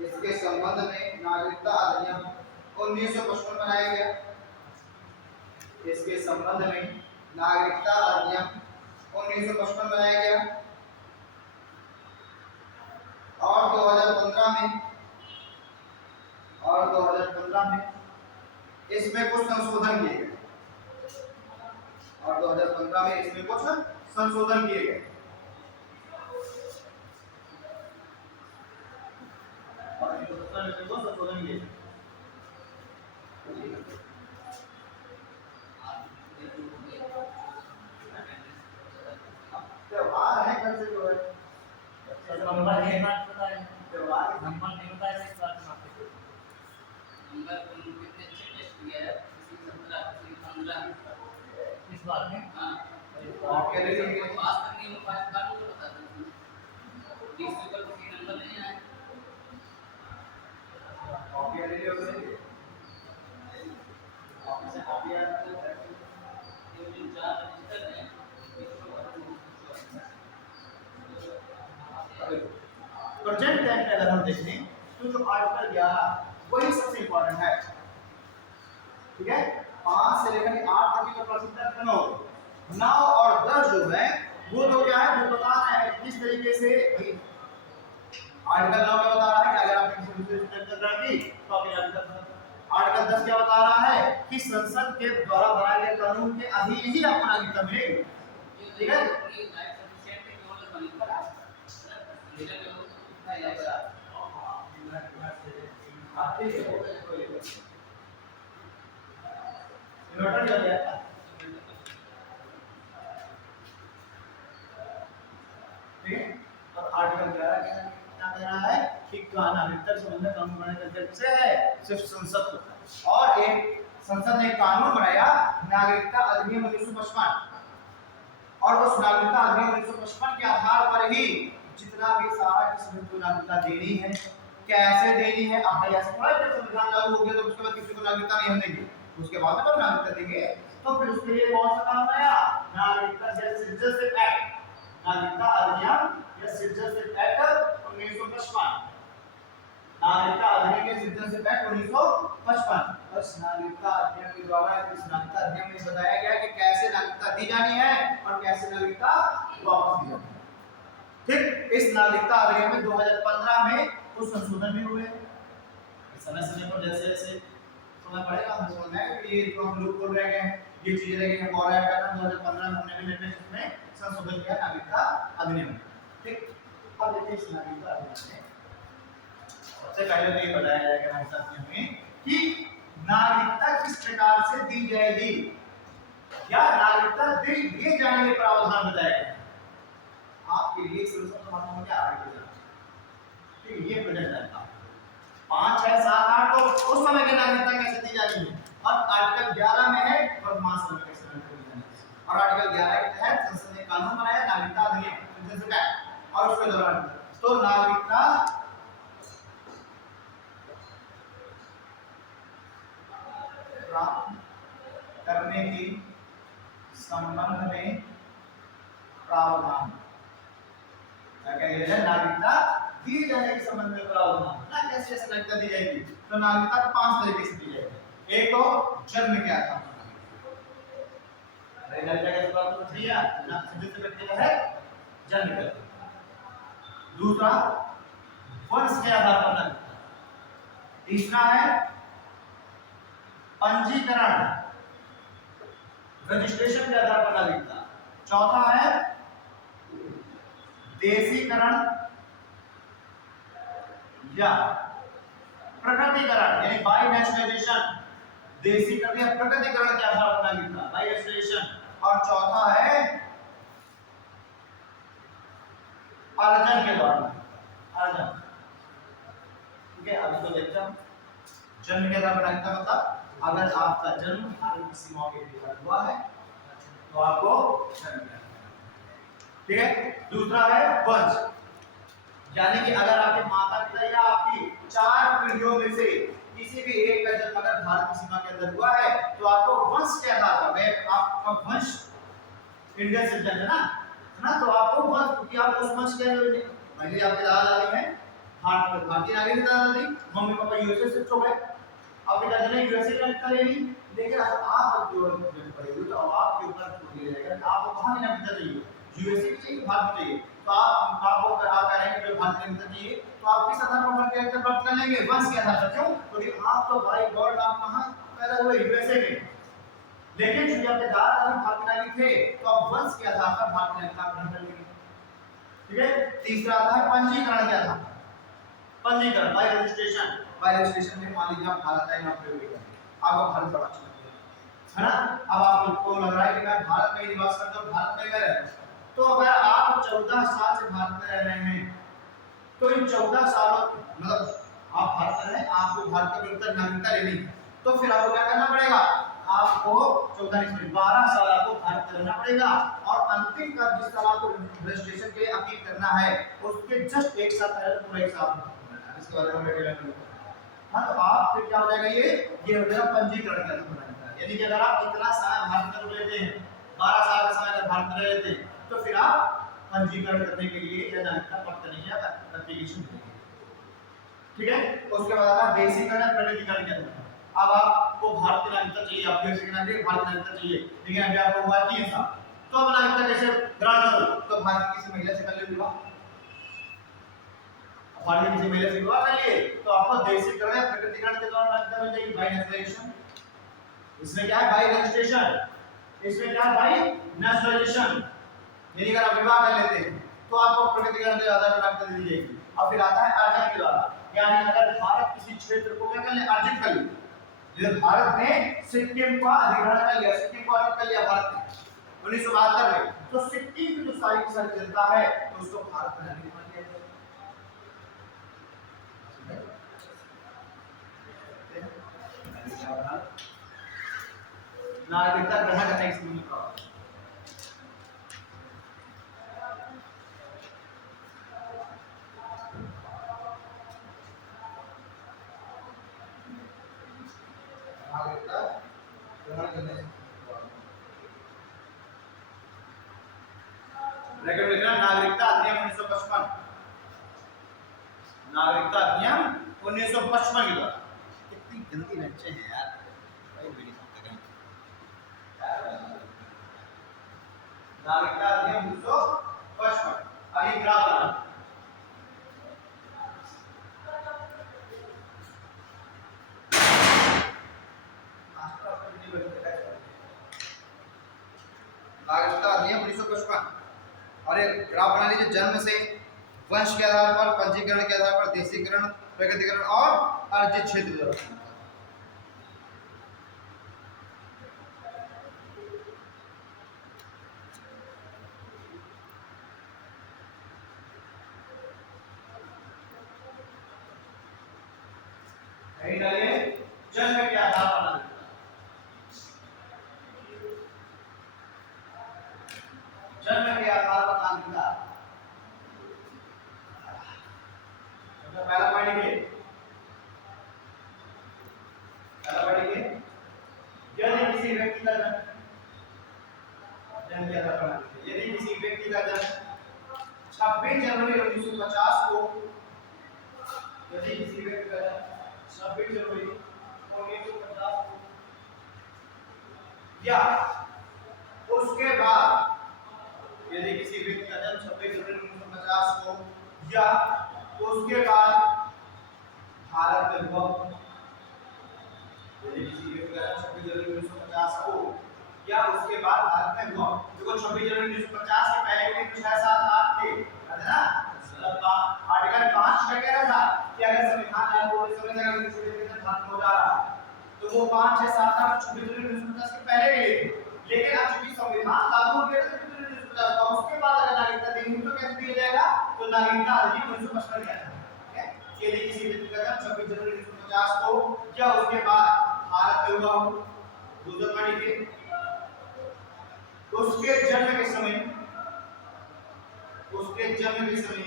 इसके संबंध में नागरिकता अधिनियम 1955 बनाया गया। इसके संबंध में नागरिकता अधिनियम 1955 बनाया गया और 2015 में इसमें कुछ संशोधन किए गए, और 2015 में इसमें कुछ संशोधन किए गए। संशोधन किए त्योहार है, कल से जो है नंबर है, त्योहार नंबर नहीं होता है। इस बात में आपके नंबर कितने अच्छे टेस्ट किया है, किसी 17 किसी 15 इस बात में। हां, और क्या लेंगे पास करने में 5 बार को बता दो 20 के ऊपर कोई नंबर नहीं आया। कॉपी ले लो, ऑफिस से कॉपी आ जाती है। ये जो 4 रजिस्टर हैं प्रेजेंट टाइम पे अगर हम देखें तो जो आर्टिकल 11 वही सबसे इंपॉर्टेंट है। ठीक है, 5 से लेकर 8 तक की जो प्रोसीजर है 9 और 10 जो है वो तो क्या है, वो बता रहे हैं किस तरीके से। आर्टिकल 9 क्या बता रहा है कि अगर आप किसी दूसरे स्ट्रक्चर रखी तो आर्टिकल 10 क्या बता रहा है कि संसद के द्वारा बनाए गए कानून के अधीन ही आपको नागरिकता मिलेगी। ठीक है, आप कह रहा है कि नागरिकता के संबंध में कानून बनाने का अधिकार किसे है? सिर्फ संसद को है। और एक संसद ने कानून बनाया नागरिकता अधिनियम 1955, और उस नागरिकता अधिनियम 1955 के आधार पर ही जितना भी सारा किसी को नागरिकता देनी है, कैसे देनी है, अब भाई ऐसा थोड़ा है संविधान लागू हो गया तो उसके बाद किसी को नागरिकता नहीं हम देंगे, उसके बाद में तो नागरिकता देंगे। तो फिर उसके लिए कौन सा काम आया? नागरिकता सिटीजनशिप एक्ट, नागरिकता अधिनियम या सिटीजनशिप एक्ट 1955, नागरिकता अधिनियम या सिटीजनशिप एक्ट 1955। बस नागरिकता अधिनियम के द्वारा इस नागरिकता अधिनियम में बताया गया कि कैसे नागरिकता दी जानी है और कैसे नागरिकता वापस दी जानी है। ठीक, इस नागरिकता अधिनियम में 2015 में कुछ संशोधन भी हुए। समय समय पर जैसे जैसे समय पड़ेगा हमें समझ में आएगा कि ये जो हम लोग बोल रहे हैं ये चीजें रह गई हैं। और 2015 में हमने भी इसमें संशोधन किया नागरिकता अधिनियम। ठीक, अब देखिए इस नागरिकता अधिनियम में सबसे पहले तो ये बताया जाएगा हमारे साथ में कि नागरिकता किस प्रकार से दी जाएगी या नागरिकता दिए जाने के प्रावधान बताया गया। आपके लिए सिलेबस खत्म हो गया आगे जाना। ठीक, ये प्रेजेंट है 5 6 7 8 तो उस समय की नागरिकता कैसे दी जानी है, और आर्टिकल 11 में है वर्तमान समय कैसे दी जानी है। और आर्टिकल 11 के तहत संसद ने कानून बनाया नागरिकता अधिनियम, और उसके दौरान तो नागरिकता प्राप्त करने के संबंध में प्रावधान, नागरिकता दिए जाने के संबंध में प्रावधान ना, कैसे कैसे नागरिकता दी जाएगी। तो नागरिकता 5 तरीके से दी जाएगी। एक तो जन्म के आधार पर, जन्म के, दूसरा वंश के आधार पर नागरिकता, तीसरा है पंजीकरण रजिस्ट्रेशन के आधार पर नागरिकता, चौथा है देशीकरण या प्रकटीकरण यानी बाय नेशनलाइजेशन, देशीकरण या प्रकटीकरण के आधार पर नागरिकता बाय नेशनलाइजेशन, और चौथा है अर्जन के द्वारा, अर्जन। ठीक है, अब इसको देखते हैं। जन्म के आधार पर नागरिकता मतलब अगर आपका जन्म भारत की सीमाओं के भीतर हुआ है तो आपको जन्म मिलेगा। ठीक है, दूसरा है वंश, यानी कि अगर आपके माता पिता या आपकी 4 पीढ़ियों में से किसी भी एक का जन्म अगर भारत की सीमा के अंदर हुआ है तो आपको वंश के आधार पर, आपका वंश इंडियन सिटीजन है ना, तो आपको वंश, क्योंकि आप उस वंश के पहले आपके दादा दादी हैं भारतीय नागरिक, दादा दादी, मम्मी पापा यूएसए शिफ्ट हो गए, आपके दादा ने यूएसए का नागरिकता ले ली, लेकिन अब आप जो पढ़ेंगे तो अब आपके ऊपर छोड़ दिया जाएगा कि आपको कहाँ की नागरिकता चाहिए, यूएसए की चाहिए, भारत की चाहिए। तो आपको आप कह रहे हैं कि भारत की नागरिकता चाहिए, तो आप किस आधार पर भारत की नागरिकता प्राप्त कर लेंगे? वंश के आधार पर। क्यों? क्योंकि आप तो भाई गॉड आप कहाँ पैदा हुए? यूएसए में, लेकिन चूंकि आपके दादा दादी भारत के नागरिक थे तो आप वंश के आधार पर भारत की नागरिकता ग्रहण कर लेंगे। ठीक है, तीसरा आता है पंजीकरण के आधार पर, पंजीकरण बाय रजिस्ट्रेशन, बाय रजिस्ट्रेशन में मान लीजिए आप भारत आए, आप प्रयोग करें, आपको भारत बड़ा अच्छा लगता है ना, अब आपको लग रहा है कि मैं भारत में निवास करता हूं, भारत में रह, तो अगर आप 14 साल से भारत में रह रहे हैं तो इन 14 सालों मतलब आप भारत में रहे, आपको भारत की नागरिकता लेनी है, तो फिर आपको क्या करना पड़ेगा? आपको 12 साल आपको भारत में रहना पड़ेगा, और अंतिम का जिस साल आपको रजिस्ट्रेशन के लिए अपील करना है उसके जस्ट 1 साल पहले पूरा 1 साल इसके बारे में डिटेल में। हां, तो आप फिर क्या हो जाएगा, ये हो जाएगा पंजीकरण का बनाएगा, यानी कि अगर आप इतना समय भारत में रुक लेते हैं, 12 साल का समय अगर भारत में रह लेते हैं, तो फिर आप पंजीकरण करने के लिए या नागरिकता प्राप्त करने के लिए एप्लीकेशन देंगे। ठीक है, उसके बाद आता है देशीकरण प्रकटीकरण के अंदर, अब आपको भारत की नागरिकता चाहिए, आप यूएसए के नागरिक, भारत की नागरिकता चाहिए, लेकिन अभी आपको हुआ 3 साल, तो अब नागरिकता कैसे ग्रहण करो? तो भारत की किसी महिला से कर ले विवाह, भारत की किसी महिला से विवाह कर लिए तो आपको देशीकरण या प्रकटीकरण के द्वारा नागरिकता मिल जाएगी, बाय नेशनलाइजेशन। इसमें क्या है? बाय रजिस्ट्रेशन, इसमें क्या है? बाय नेशनलाइजेशन, यानी अगर आप विवाह कर लेते हैं तो आपको प्रकटीकरण के आधार पर नागरिकता दी जाएगी। और फिर आता है अर्जन के द्वारा, यानी अगर भारत किसी क्षेत्र को क्या कर ले? अर्जित कर ले, जैसे भारत ने सिक्किम का अधिग्रहण कर लिया, सिक्किम को अर्जित कर लिया भारत ने 1972 में, तो सिक्किम की जो सारी जनता है तो उसको भारत में नागरिक बना दिया जाएगा। नागरिकता ग्रहण करने की स्थिति में प्राप्त। नागरिकता ग्रहण करने से ब्रैकेट में लिखना नागरिकता अधिनियम 1955, नागरिकता अधिनियम 1955 की द्वारा। कितनी गंदी बच्चे हैं यार, नागरिकता अधिनियम 1955। अभी ग्राफ बनाना, नागरिकता अधिनियम 1955 और एक ग्राफ बना लीजिए। जन्म से, वंश के आधार पर, पंजीकरण के आधार पर, देशीकरण, प्रगतिकरण और अर्जित क्षेत्र। जन्म के आधार पर, जन्म के आधार पर नागरिकता। पहला पढ़ेंगे, यदि किसी व्यक्ति का जन्म के आधार पर, यदि किसी व्यक्ति का जन्म 26 जनवरी 1950 को, यदि किसी व्यक्ति का जन्म 26 जनवरी 1950 को या उसके बाद, यदि किसी व्यक्ति का जन्म 26 जनवरी 1950 को या उसके बाद भारत में हुआ, यदि किसी व्यक्ति का जन्म 26 जनवरी 1950 को या उसके बाद भारत में हुआ। देखो 26 जनवरी 1950 के पहले के कुछ 6-7-8 थे, है ना? आर्टिकल 5 में कह रहा था कि अगर संविधान लागू होने से पहले किसी व्यक्ति का जन्म हो जा रहा है तो वो 5-6-7-8 26 जनवरी 1950 के पहले के लिए थे। लेकिन अब चूंकि संविधान लागू हो गया तो उसके बाद अगर नागरिकता देंगे तो कैसे दिया जाएगा? तो नागरिकता अधिनियम 1955 दिया जाएगा। ठीक है, यदि किसी व्यक्ति का जन्म 26 जनवरी 1950 को या उसके बाद भारत में हुआ हो, दूसरा पॉइंट लिखिए, उसके जन्म के समय, उसके जन्म के समय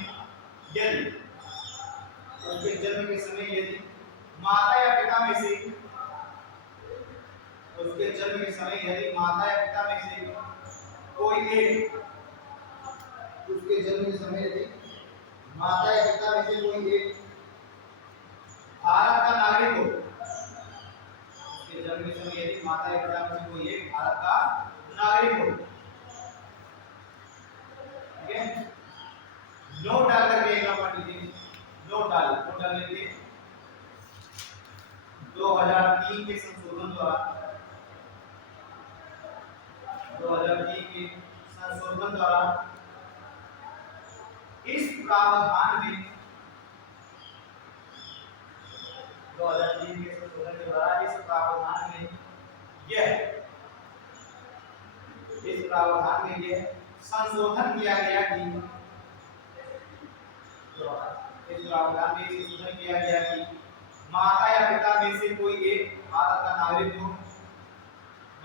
यदि, उसके जन्म के समय यदि माता या पिता में से, उसके जन्म के समय यदि माता या पिता में से कोई एक, उसके जन्म के समय यदि माता या पिता में से कोई एक भारत का नागरिक हो, उसके जन्म के समय यदि माता या पिता में से कोई एक भारत का नागरिक हो, ठीक है, नोट डाल करके एक नंबर लीजिए, नोट डालने के लिए 2003 के संशोधन द्वारा, 2003 के संशोधन द्वारा इस प्रावधान में, 2003 के संशोधन के द्वारा इस प्रावधान में यह, इस प्रावधान में यह संशोधन किया गया कि, इस प्रावधान में संशोधन किया गया कि माता या पिता में से कोई एक भारत का नागरिक हो,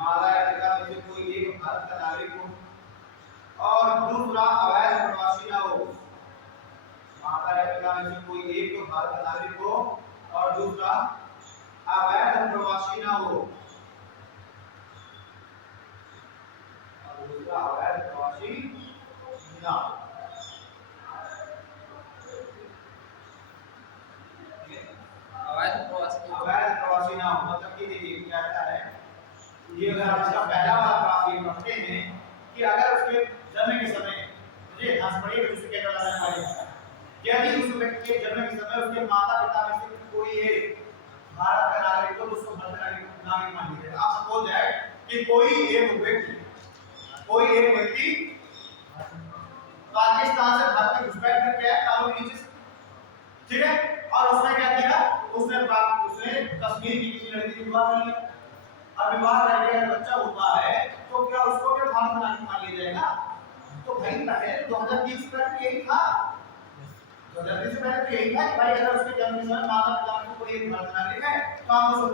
माता या पिता में से कोई एक भारत का नागरिक हो और दूसरा अवैध प्रवासी ना हो, माता या पिता में से कोई एक तो भारत का नागरिक हो और दूसरा अवैध प्रवासी ना हो, और दूसरा अवैध प्रवासी ना हो। अवैध प्रवासी ना हो मतलब कि देखिए क्या कहता है, ये अगर आप इसका पहला वाला ग्राफ ये पढ़ते हैं कि अगर उसके जन्म के समय, मुझे ध्यान पड़िए कि उसके क्या बताना है, यदि उस व्यक्ति के जन्म के समय उसके माता पिता में से कोई एक भारत का नागरिक हो तो उसको भारत का नागरिक मान लीजिए। आप सपोज है कि कोई एक व्यक्ति पाकिस्तान से भारत में घुसपैठ करके आया कानून के नीचे से, ठीक है, और उसने क्या किया, उसने कश्मीर की किसी लड़की से विवाह कर लिया। अब विवाह करके अगर बच्चा हुआ है तो क्या उसको क्या भारत का नागरिक मान लिया जाएगा? तो भाई पहले 2030 से पहले यही था, 2030 से पहले यही था कि भाई अगर उसके जन्म के समय माता पिता को कोई एक भारत नागरिक है तो आप उसको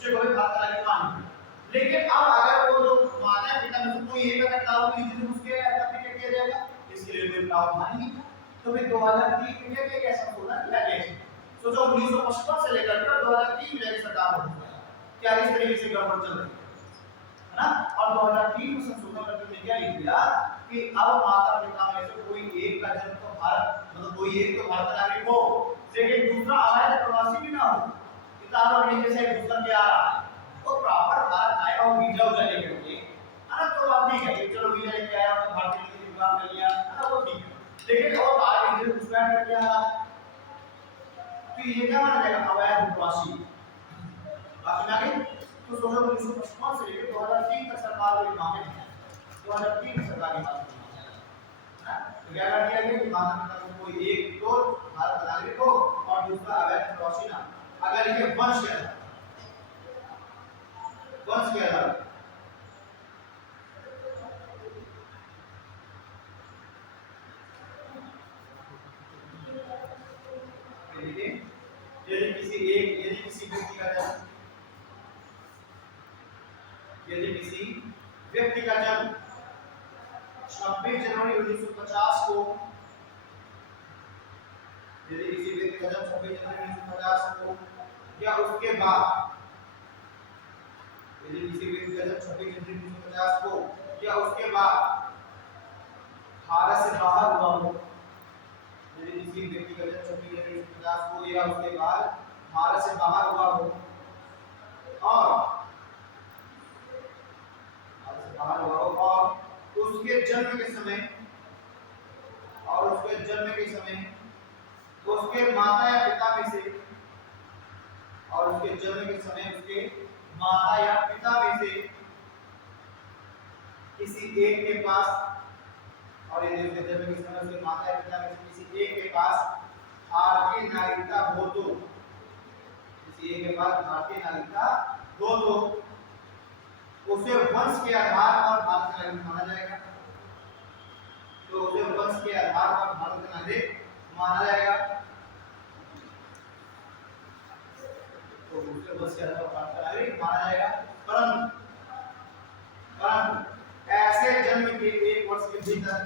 बच्चे को भी भारत का नागरिक मान। लेकिन अब अगर वो जो माता पिता में से कोई एक अगर ताऊ नीचे उसके तब क्या किया जाएगा, इसके लिए कोई प्रावधान नहीं है। तो फिर 2003 में क्या कैसा संशोधन किया गया। तो जो 1955 से लेकर 2003 में सरकार हो गया क्या इस तरीके से गवर्नमेंट चल रही है ना। और 2003 में संशोधन करके क्या लिख दिया कि अब माता पिता में से कोई एक का जन्म तो भारत मतलब कोई एक तो भारत का नागरिक हो, लेकिन दूसरा अवैध प्रवासी भी ना हो। किताबों के नीचे से दूसरा क्या आ रहा है वो प्रॉपर भारत आया और वीजा उजा लेके गए है ना, तो बात ठीक है, चलो वीजा लेके आया और भारतीय नीति विभाग कर लिया है ना, वो ठीक है। लेकिन और आगे जो दूसरा कर लिया तो ये क्या माना जाएगा अवैध प्रवासी बाकी नागरिक। तो सोचो 1955 से लेकर 2003 तक सरकार को मामले में 2003 में सरकार की बात है तो क्या कर दिया गया कि माता पिता को कोई एक तो भारत का नागरिक हो और दूसरा अवैध प्रवासी ना। अगर ये वंश के आधार यदि किसी व्यक्ति का जन्म 26 जनवरी 1950 को यदि किसी व्यक्ति का जन्म 26 जनवरी 1950 को या उसके बाद यदि किसी व्यक्ति का जन्म 26 जनवरी 1950 को या उसके बाद भारत से बाहर हुआ हो, यदि किसी व्यक्ति का जन्म 26 जनवरी 1950 को या उसके बाद भारत से बाहर हुआ हो और उसके जन्म के समय उसके माता या पिता में से किसी एक के पास और यदि उसके जन्म के समय उसके माता या पिता में से किसी एक के पास भारतीय नागरिकता हो तो उसे वंश के आधार पर भारत का नागरिक माना जाएगा। तो उसे वंश के आधार पर भारत का नागरिक माना जाएगा। तो उसे वंश के आधार पर भारत का नागरिक माना जाएगा। परंतु ऐसे जन्म के एक वर्ष के भीतर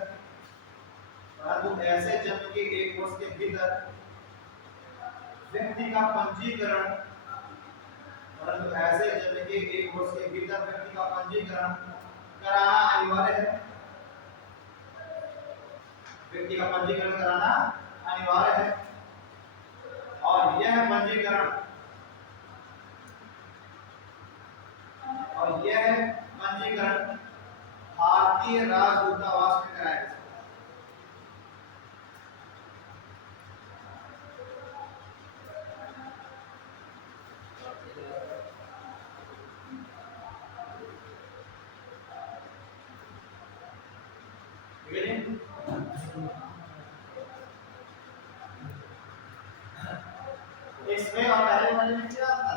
व्यक्ति का पंजीकरण कराना अनिवार्य है। और यह पंजीकरण भारतीय राजदूतावास में कराया जाता है। इसमें और पहले वाले में क्या था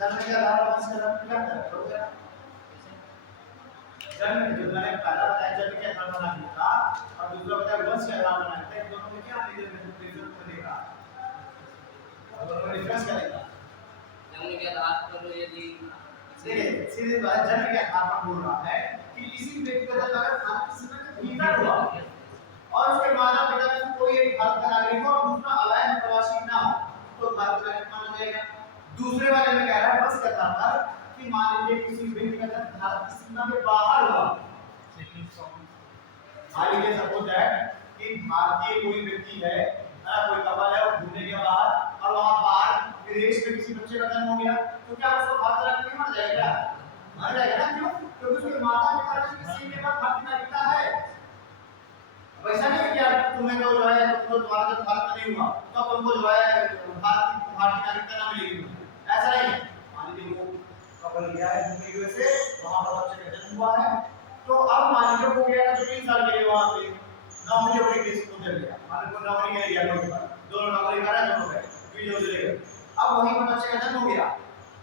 जन्म के आधार पर क्या करते जन्म जो मैंने पहला बताया जन्म के आधार पर नागरिक था और दूसरा बताया वंश के आधार पर नागरिक था। दोनों में क्या डिफरेंस बनेगा दोनों में डिफरेंस क्या रहेगा जन्म के आधार पर यदि देखिए सीधे बात जन्म के आधार पर बोल रहा है कि किसी व्यक्ति का जन्म अगर भारत के भीतर हुआ और उसके माता पिता में कोई एक भारत का नागरिक हो और दूसरा अवैध प्रवासी ना हो तो भारत का नागरिक माना जाएगा। दूसरे वाले में कह रहा है बस कहता था कि मान लीजिए किसी व्यक्ति का जन्म भारत की सीमा के बाहर हुआ। मान लीजिए सपोज दैट कि भारतीय कोई व्यक्ति है कोई कपल है वो घूमने के बाहर और वहां बाहर विदेश में किसी बच्चे का जन्म हो गया तो क्या उसको भारत का नागरिक माना जाएगा? माना जाएगा ना। क्यों? क्योंकि उसके माता पिता की सीमा के बाद भारतीय नागरिकता है। वैसा नहीं कि तुम्हें जो है तो तुम्हारा जब भारत में नहीं हुआ तो तुमको जो है भारतीय नागरिकता ना मिलेगी, ऐसा नहीं है। मान लीजिए वो कपल गया है घूमने की वजह से वहां पर बच्चे का जन्म हुआ है तो अब मान लीजिए वो गया तो 3 साल के लिए वहां पे नौकरी अपने केस को चल गया, मान लीजिए नौकरी के लिए गया कोई बात दोनों नौकरी कर रहे हैं दोनों गए वीडियो से लेकर अब वहीं पर बच्चे का जन्म हो गया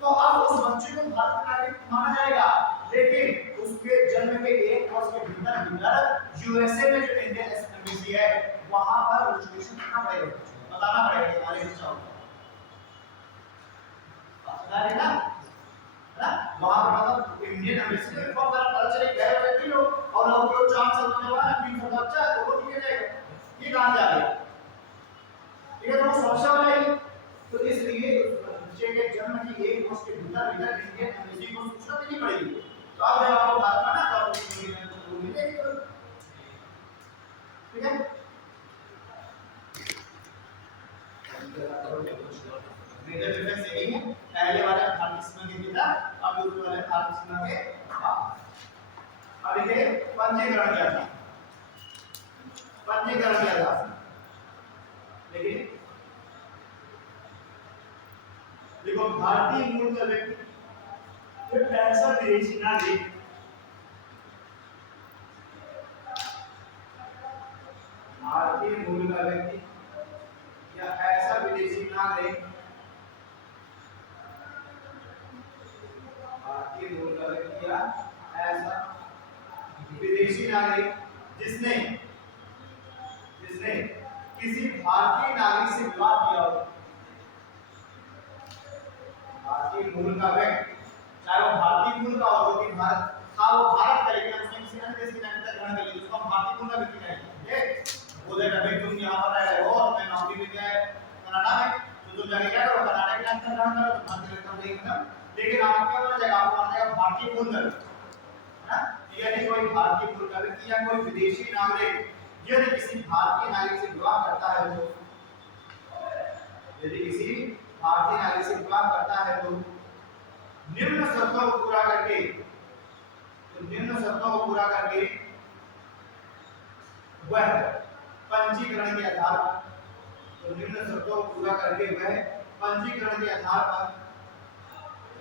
तो अब उस बच्चे को भारत का नागरिक माना जाएगा। लेकिन उसके जन्म के 1 वर्ष के भीतर यूएसए में जो इंडियन एम्बेसी है वहां पर रजिस्ट्रेशन करना पड़ेगा, बताना पड़ेगा हमारे बच्चा है ना, वहां पर मतलब इंडियन एम्बेसी में इन्फॉर्म करना पता चले गए व्यक्ति लोग और लोगों को चांस होने वाला है 300 बच्चा है तो वो ठीक है ये कहां जा रहा है, ये तो समस्या हो रही है। तो इसलिए बच्चे के जन्म की 1 वर्ष के भीतर भीतर इंडियन एम्बेसी को सूचना देनी पड़ेगी। तो अब जब आपको बात करना तो आपको मिलेगी, ठीक है। मेजर डिफरेंस यही है, पहले वाला भारतीय सीमा के भीतर, अब दूसरे वाले भारतीय सीमा के बाहर। अब ये पंजीकरण क्या था, पंजीकरण क्या था, देखिए देखो भारतीय मूल का व्यक्ति ये ऐसा विदेशी नागरिक भारतीय मूल का व्यक्ति या ऐसा विदेशी नागरिक भारतीय मूल का व्यक्ति या ऐसा विदेशी नागरिक जिसने जिसने किसी भारतीय नागरिक से विवाह किया हो, भारतीय मूल का व्यक्ति चाहे वो भारतीय मूल का हो जो कि भारत था वो भारत का लेकिन उसने किसी अन्य देश की नागरिकता ग्रहण कर ली उसको हम भारतीय मूल का व्यक्ति कहेंगे। वो देखा भाई तुम यहाँ पर रह रहे हो और मैं नौकरी पे गया कनाडा में तो तुम जाके क्या करो कनाडा की नागरिकता ग्रहण करो तो भारतीय नागरिकता देगा, लेकिन आप क्या बोला जाएगा आपको माना जाएगा भारतीय मूल का व्यक्ति है ना, यानी कोई भारतीय मूल का व्यक्ति या कोई विदेशी नागरिक यदि किसी भारतीय नागरिक से विवाह करता है तो यदि किसी भारतीय नागरिक से विवाह करता है तो निम्न शर्तों को पूरा करके निम्न शर्तों को पूरा करके वह पंजीकरण के आधार पर तो निम्न शर्तों को पूरा करके वह पंजीकरण के आधार पर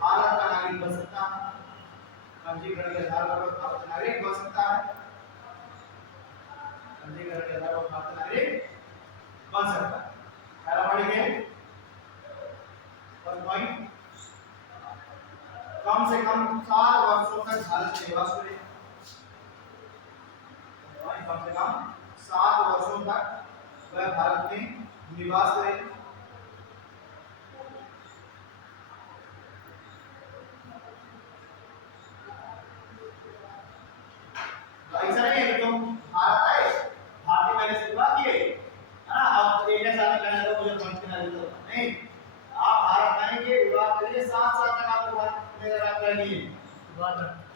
भारत का नागरिक बन सकता है, पंजीकरण के आधार पर भारत का नागरिक बन सकता है, पंजीकरण के आधार पर भारत का नागरिक बन सकता है। पहला पढ़ेंगे फर्स्ट पॉइंट कम से कम 7 वर्षों तक भारत में निवास करें, कम से कम 7 वर्षों तक वह भारत में निवास करे, तो ऐसा नहीं है कि तुम भारत आए भारतीय महिला से विवाह किए है ना अब एक साथ कहने लगे मुझे पॉइंट देना दो, नहीं आप भारत आएंगे विवाह करिए 7 साल तक आपको भारत में रहनी है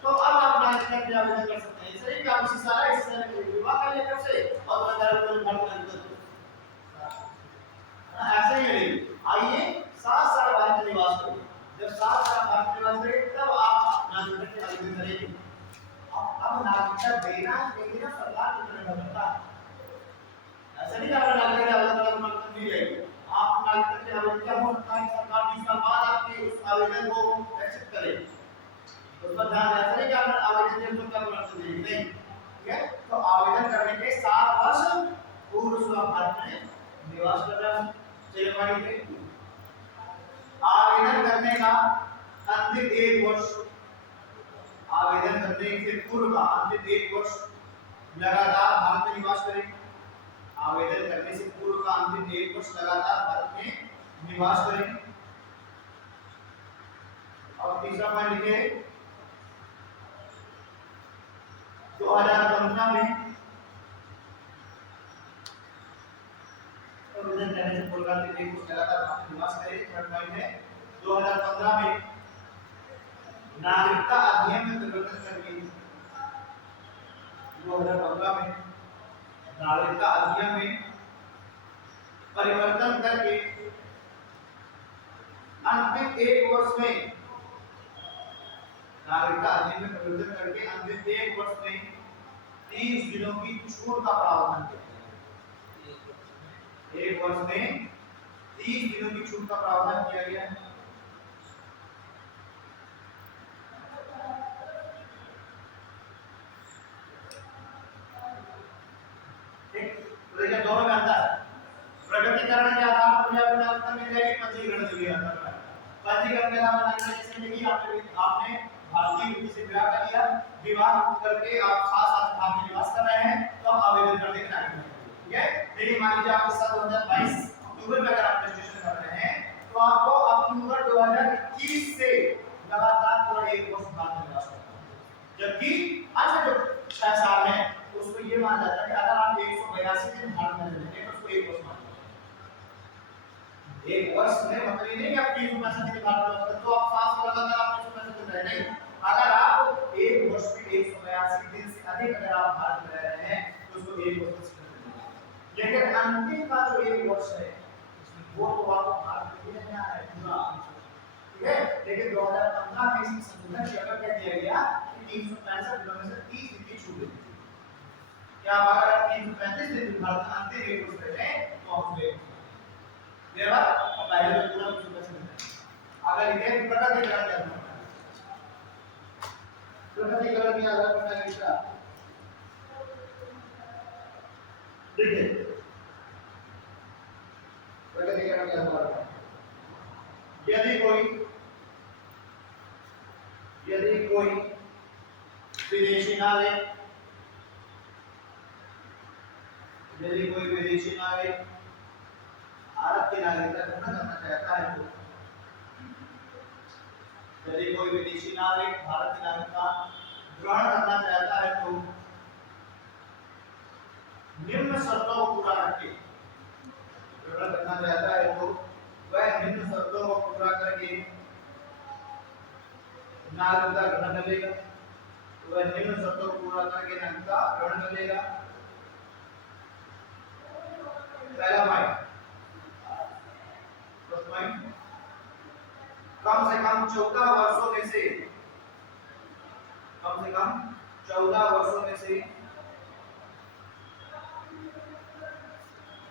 तो अब आप नागरिकता के लिए आवेदन कर सकते हैं। इसलिए कि आप इसी साल इस साल विवाह कर लिए कब से और भारत में भारत ऐसे ही नहीं आइए 7 साल भारत में निवास करिए, जब 7 साल भारत में निवास करेंगे तब आप नागरिकता के आवेदन करेंगे। अब नागरिकता देना लेकिन सरकार की तरफ करता है, ऐसा नहीं आप नागरिकता आवेदन मतलब नहीं जाएगी, आप नागरिकता के आवेदन क्या हो सकता है सरकार 20 साल बाद आपके उस आवेदन को एक्सेप्ट करे, उस पर ध्यान ऐसा नहीं कि आप आवेदन के तुरंत आप कर देंगे नहीं, ठीक है। तो आवेदन करने के 7 वर्ष पूर्व से आप भारत में निवास कर रहे हैं। चलिए पढ़िए आवेदन करने का अंतिम 1 वर्ष, आवेदन करने से पूर्व का अंतिम 1 वर्ष लगातार भारत में निवास करें, आवेदन करने से पूर्व का अंतिम 1 वर्ष लगातार भारत में निवास करें। और तीसरा पॉइंट लिखे 2015 में आवेदन करने से पूर्व का अंतिम 1 वर्ष लगातार भारत में निवास करें। थर्ड पॉइंट है 2015 में नागरिकता अधिनियम में परिवर्तन करके 2015 में नागरिकता अधिनियम में परिवर्तन करके अंतिम 1 वर्ष में नागरिकता अधिनियम में परिवर्तन करके अंतिम 1 वर्ष में 30 दिनों की छूट का प्रावधान किया गया। 1 वर्ष में 30 दिनों की छूट का प्रावधान किया गया है। दोनों में अंतर है, प्रगटीकरण के आधार पर मुझे अपना उत्तर मिल जाएगी, पंजीकरण से भी अंतर है। पंजीकरण के आधार पर जैसे देखिए आपने भारतीय व्यक्ति से विवाह कर लिया, विवाह करके आप 7 साल भारत में निवास कर रहे हैं तो आप आवेदन कर देंगे नागरिकता, ठीक है। लेकिन मान लीजिए आप इस साल 2022 अक्टूबर में अगर आप रजिस्ट्रेशन कर रहे हैं तो आपको अक्टूबर 2021 से लगातार पूरा 1 वर्ष भारत में निवास करता है। जबकि अन्य जो 6 साल हैं उसको ये माना जाता है कि अगर आप 182 दिन भारत में रहते हैं तो उसको 1 वर्ष माना जाता है। 1 वर्ष में मतलब ये नहीं कि आप 365 दिन भारत में रहते तो आप 7 साल लगातार आप 365 दिन रह नहीं। अगर आप 1 वर्ष में 182 दिन से अधिक अगर आप भारत में रह रहे हैं तो उसको 1 वर्ष लेकिन अंतिम का जो 1 वर्ष है वो तो आपको भारत में रहना है पूरा, ठीक है। लेकिन 2015 में इसकी संशोधन कर क्या दिया गया कि 365 दिनों में से 30 दिन की छूट दी थी। क्या अगर आप 335 दिन भारत में अंतिम 1 वर्ष रहते हैं तो आप उसमें देवा पहले तो पूरा 365 अगर इधर प्रकटीकरण करना है प्रकटीकरण में आधार करना है इसका देखिए प्रकटीकरण के आधार पर यदि कोई विदेशी नागरिक भारत की नागरिकता ग्रहण करना चाहता है तो यदि कोई विदेशी नागरिक भारत की नागरिकता ग्रहण करना चाहता है तो निम्न शर्तों को पूरा करके ग्रहण करना चाहता है तो वह निम्न शर्तों को पूरा करके नागरिकता ग्रहण कर लेगा। तो वह निम्न शर्तों को पूरा करके नागरिकता ग्रहण कर लेगा। पहला पॉइंट कम से कम 14 वर्षों में से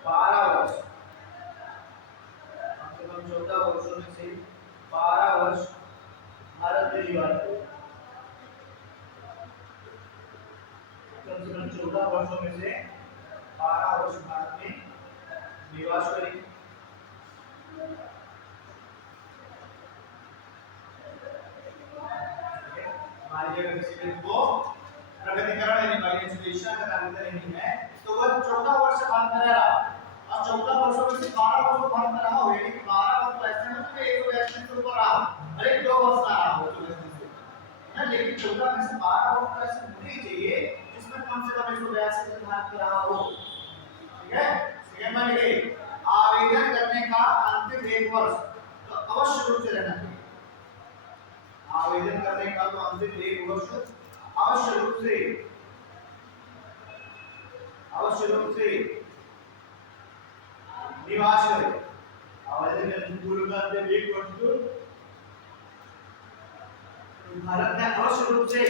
12 वर्ष कम से कम 14 वर्षों में से 12 वर्ष भारत में निवास करें। कम से कम 14 वर्षों में से 12 वर्ष भारत में निवास करें। हमारी अगर किसी को प्रगतिकरण यानी बायोइंस्टॉलेशन का नागरिकता नहीं है तो वह 14 वर्ष भारत में रहा और 14 वर्षों में से 12 वर्ष भारत में रहा हो यानी कि 12 वर्ष ऐसे में तो 182 से ऊपर रहा अरे 2 वर्ष रहा हो तो है ना। लेकिन 14 में से 12 वर्ष ऐसे होने चाहिए जिसमें कम से कम 182 दिन भारत में रहा हो, ठीक है। सेकंड मान लीजिए आवेदन करने का अंतिम 1 वर्ष तो अवश्य रूप से रहना चाहिए। आवेदन करने का तो अंतिम 1 वर्ष अवश्य रूप से निवास करें। आवेदन करने पूर्व का अंतिम 1 वर्ष तो भारत में अवश्य रूप से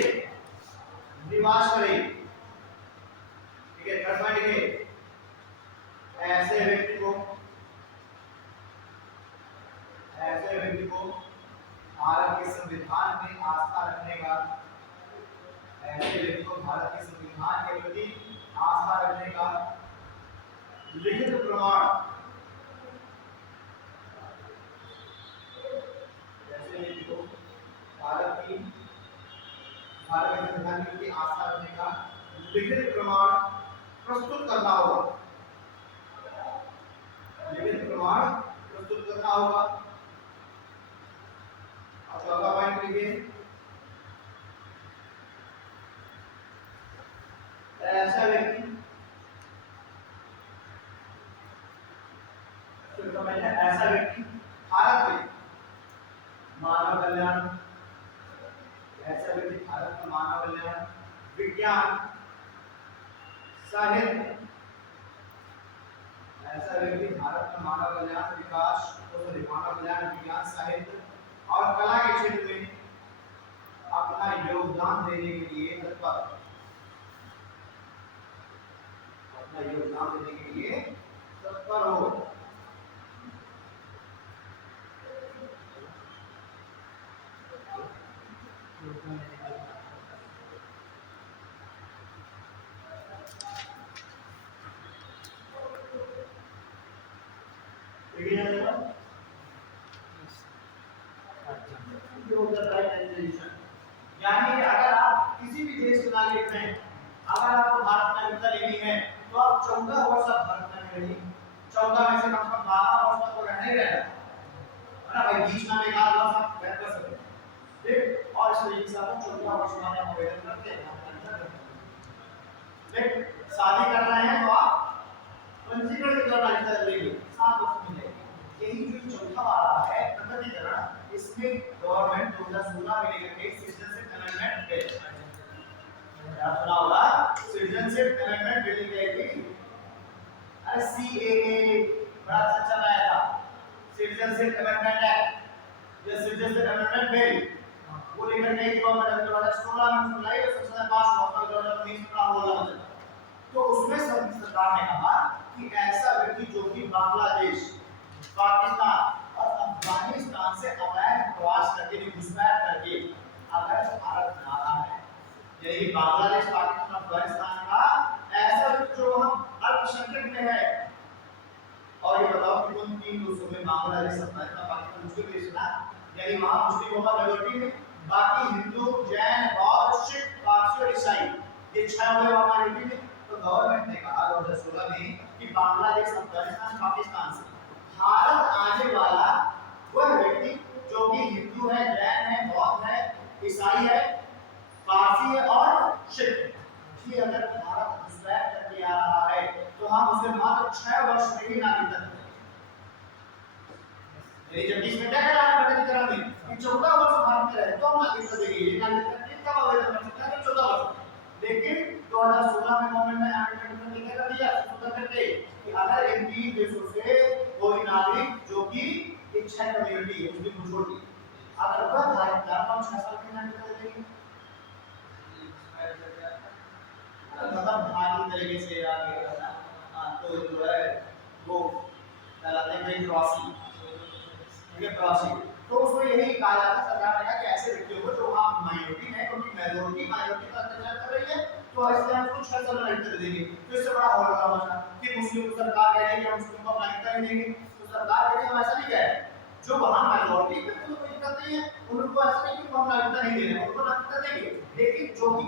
निवास करें, ठीक है। थर्ड पॉइंट है ऐसे व्यक्ति को भारत के संविधान में आस्था रखने का ऐसे व्यक्ति को भारत के संविधान के प्रति आस्था रखने का लिखित प्रमाण ऐसे व्यक्ति को भारत के संविधान के प्रति आस्था रखने का लिखित प्रमाण प्रस्तुत करना होगा। लिखित प्रमाण प्रस्तुत करना होगा। अब चौथा पॉइंट लिखिए ऐसा व्यक्ति भारत में मानव कल्याण विज्ञान साहित्य ऐसा व्यक्ति भारत में मानव कल्याण विकास मानव कल्याण विज्ञान साहित्य और कला के क्षेत्र में अपना योगदान देने के लिए तत्पर हो। यानी अगर आप किसी भी देश के नागरिक हैं, अगर आपको भारत में नागरिकता लेनी है तो आप 14 वर्ष आप भारत में रहिए। 14 में से कम से कम 12 वर्ष तक तो रहना ही रहना है ना भाई। बीच में एक आध वर्ष आप बैठ कर सकते हैं। ठीक, और इस तरीके से आप 14 वर्ष वाले आवेदन करते हैं। ठीक, शादी कर रहे हैं तो आप पंजीकरण के दौरान नागरिकता लेंगे, 7 वर्ष मिलेगी। यही जो चौथा वाला है प्रकटीकरण, इसमें गवर्नमेंट 2016 में लेकर के सिटीजनशिप अमेंडमेंट बिल, क्या सुना होगा, सिटीजनशिप अमेंडमेंट बिल लेके आई थी। अरे सीएए बड़ा अच्छा लाया था, सिटीजनशिप अमेंडमेंट एक्ट, ये सिटीजनशिप अमेंडमेंट बिल वो लेकर के गवर्नमेंट 2016 में लाई और संसद में पास हुआ, 2019 में हुआ। तो उसमें सरकार ने कहा कि ऐसा व्यक्ति जो कि बांग्लादेश, पाकिस्तान और अफगानिस्तान से अवैध प्रवास करके, घुसपैठ करके अगर भारत में आ रहा है, यानी बांग्लादेश, पाकिस्तान, अफगानिस्तान का ऐसा व्यक्ति जो हम अल्पसंख्यक में है, और ये बताओ कि उन 3 देशों में बांग्लादेश, अफगानिस्तान, पाकिस्तान मुस्लिम देश ना, यानी वहां मुस्लिम होगा मेजॉरिटी में, बाकी हिंदू, जैन, बौद्ध, सिख, पारसी और ईसाई, ये 6 हुए माइनॉरिटी में। तो गवर्नमेंट ने कहा 2016 में कि बांग्लादेश, अफगानिस्तान, पाकिस्तान से भारत आने वाला वह व्यक्ति जो कि हिंदू है, जैन है, बौद्ध है, ईसाई है, पारसी है और सिख, ये अगर भारत घुसपैठ करके आ रहा है तो हम उसे मात्र 6 वर्ष में ही नागरिकता देंगे। जब इसमें क्या करा है प्रकटीकरण में कि 14 वर्ष भारत में रहे तो हम नागरिकता देंगे, ये नागरिकता कब आवेदन कर सकता है, 14 वर्ष। लेकिन 2016 में गवर्नमेंट ने अमेंडमेंट में क्या कर दिया, संशोधन करके कि अगर इन 3 देशों से कोई नागरिक जो कि इच्छा कम्युनिटी है, उसकी छोड़ दी, अगर वह भारत का 6 साल की नागरिकता देंगे, मतलब भागी तरीके से आगे करना, तो जो है वो कहलाते हैं प्रवासी, प्रवासी। तो उसमें यही कहा जाता है, सरकार ने कहा कि ऐसे व्यक्तियों को जो वहाँ माइनॉरिटी है, क्योंकि मेजॉरिटी का अत्याचार कर रही है, तो इसलिए हम कुछ 6 साल नागरिकता देंगे। तो इससे बड़ा हो रहा है कि मुस्लिम सरकार कह रही है कि हम मुस्लिम को नागरिकता नहीं देंगे, तो सरकार कह रही है हम ऐसा नहीं कह रहे, जो वहाँ माइनॉरिटी है तो कोई दिक्कत नहीं है, उनको ऐसा नहीं कि हम नागरिकता नहीं दे रहे हैं, उनको नागरिकता देंगे। लेकिन जो कि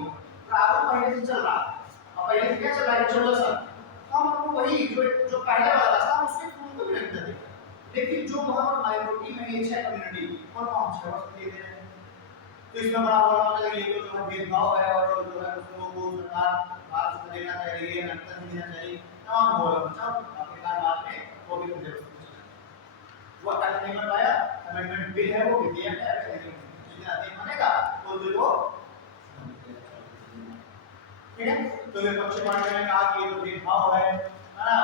प्रारूप पहले से चल रहा है, और पहले से क्या चल रहा है 14 साल, हम उनको वही जो पहले वाला था उसके उनको भी नागरिकता देंगे। लेकिन जो वहां पर माइनॉरिटी में है कम्युनिटी और हम 6 वर्ष दे दे रहे हैं, तो इसमें बड़ा होगा मतलब ये तो जो भेदभाव है और जो है उसको वो सरकार भारत से देना चाहिए, नागरिकता देना चाहिए, तमाम होगा मतलब आखिरकार बाद में वो भी मुझे वो अटैक नहीं कर पाया। अमेंडमेंट बिल है, वो विधेयक है, जितना अधिक बनेगा वो बिल को, ठीक है। तो ये पक्ष पार्टी ने कहा कि ये तो भेदभाव है ना,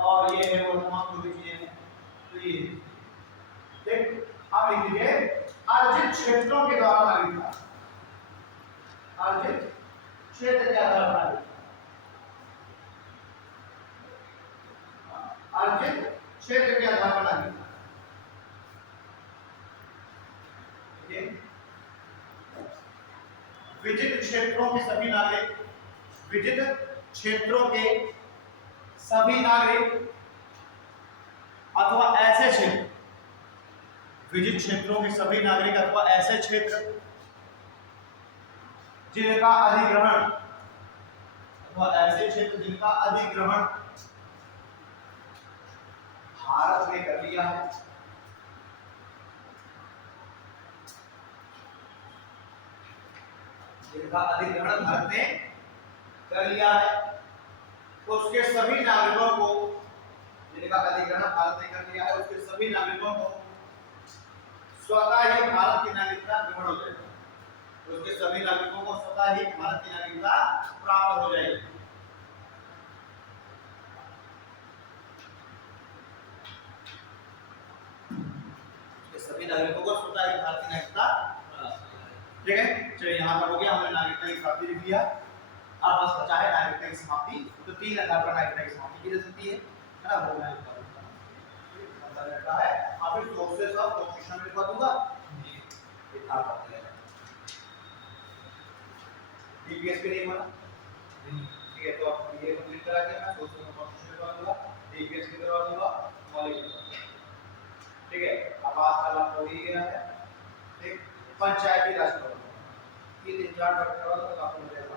और ये है वो तमाम जो भी चीजें हैं, तो ये देख आप लिख लीजिए अर्जित क्षेत्रों के द्वारा नागरिकता, अर्जित क्षेत्र के आधार पर, अर्जित क्षेत्र के आधार पर नागरिकता, विजित क्षेत्रों के सभी नागरिक, विजित क्षेत्रों के सभी नागरिक अथवा ऐसे क्षेत्र, विजित क्षेत्रों के सभी नागरिक अथवा ऐसे क्षेत्र जिनका अधिग्रहण, अथवा ऐसे क्षेत्र जिनका अधिग्रहण भारत ने कर लिया है, जिनका अधिग्रहण भारत ने कर लिया है, उसके सभी नागरिकों को, जिनका अधिग्रहण भारत ने कर लिया है उसके सभी नागरिकों को स्वतः ही भारत की नागरिकता ग्रहण हो जाएगी, उसके सभी नागरिकों को स्वतः ही भारत की नागरिकता प्राप्त हो जाएगी। सभी नागरिकों को स्वतः ही भारत की नागरिकता, ठीक है। चलिए यहाँ पर हो गया, हमने नागरिकता की प्राप्ति लिख दिया। अब बस बचा है नागरिकता की समाप्ति, तो 3 आधार पर नागरिकता की समाप्ति की जा सकती है ना, वो मैं करता है। आप फिर सोर्सेस ऑफ कॉन्स्टिट्यूशन में लिखवा दूंगा जी, लिखा करते हैं डीपीएस के लिए वाला, ठीक है। तो आप ये कंप्लीट करा के मैं सोर्सेस ऑफ कॉन्स्टिट्यूशन लिखवा दूंगा, डीपीएस की करवा दूंगा, मौलिक, ठीक है। अब आज कल आप हो ही गया है, ठीक। पंचायती राज करवा दूंगा, ये 3-4 टॉपिक करवा दूंगा, आपको मिल जाएगा।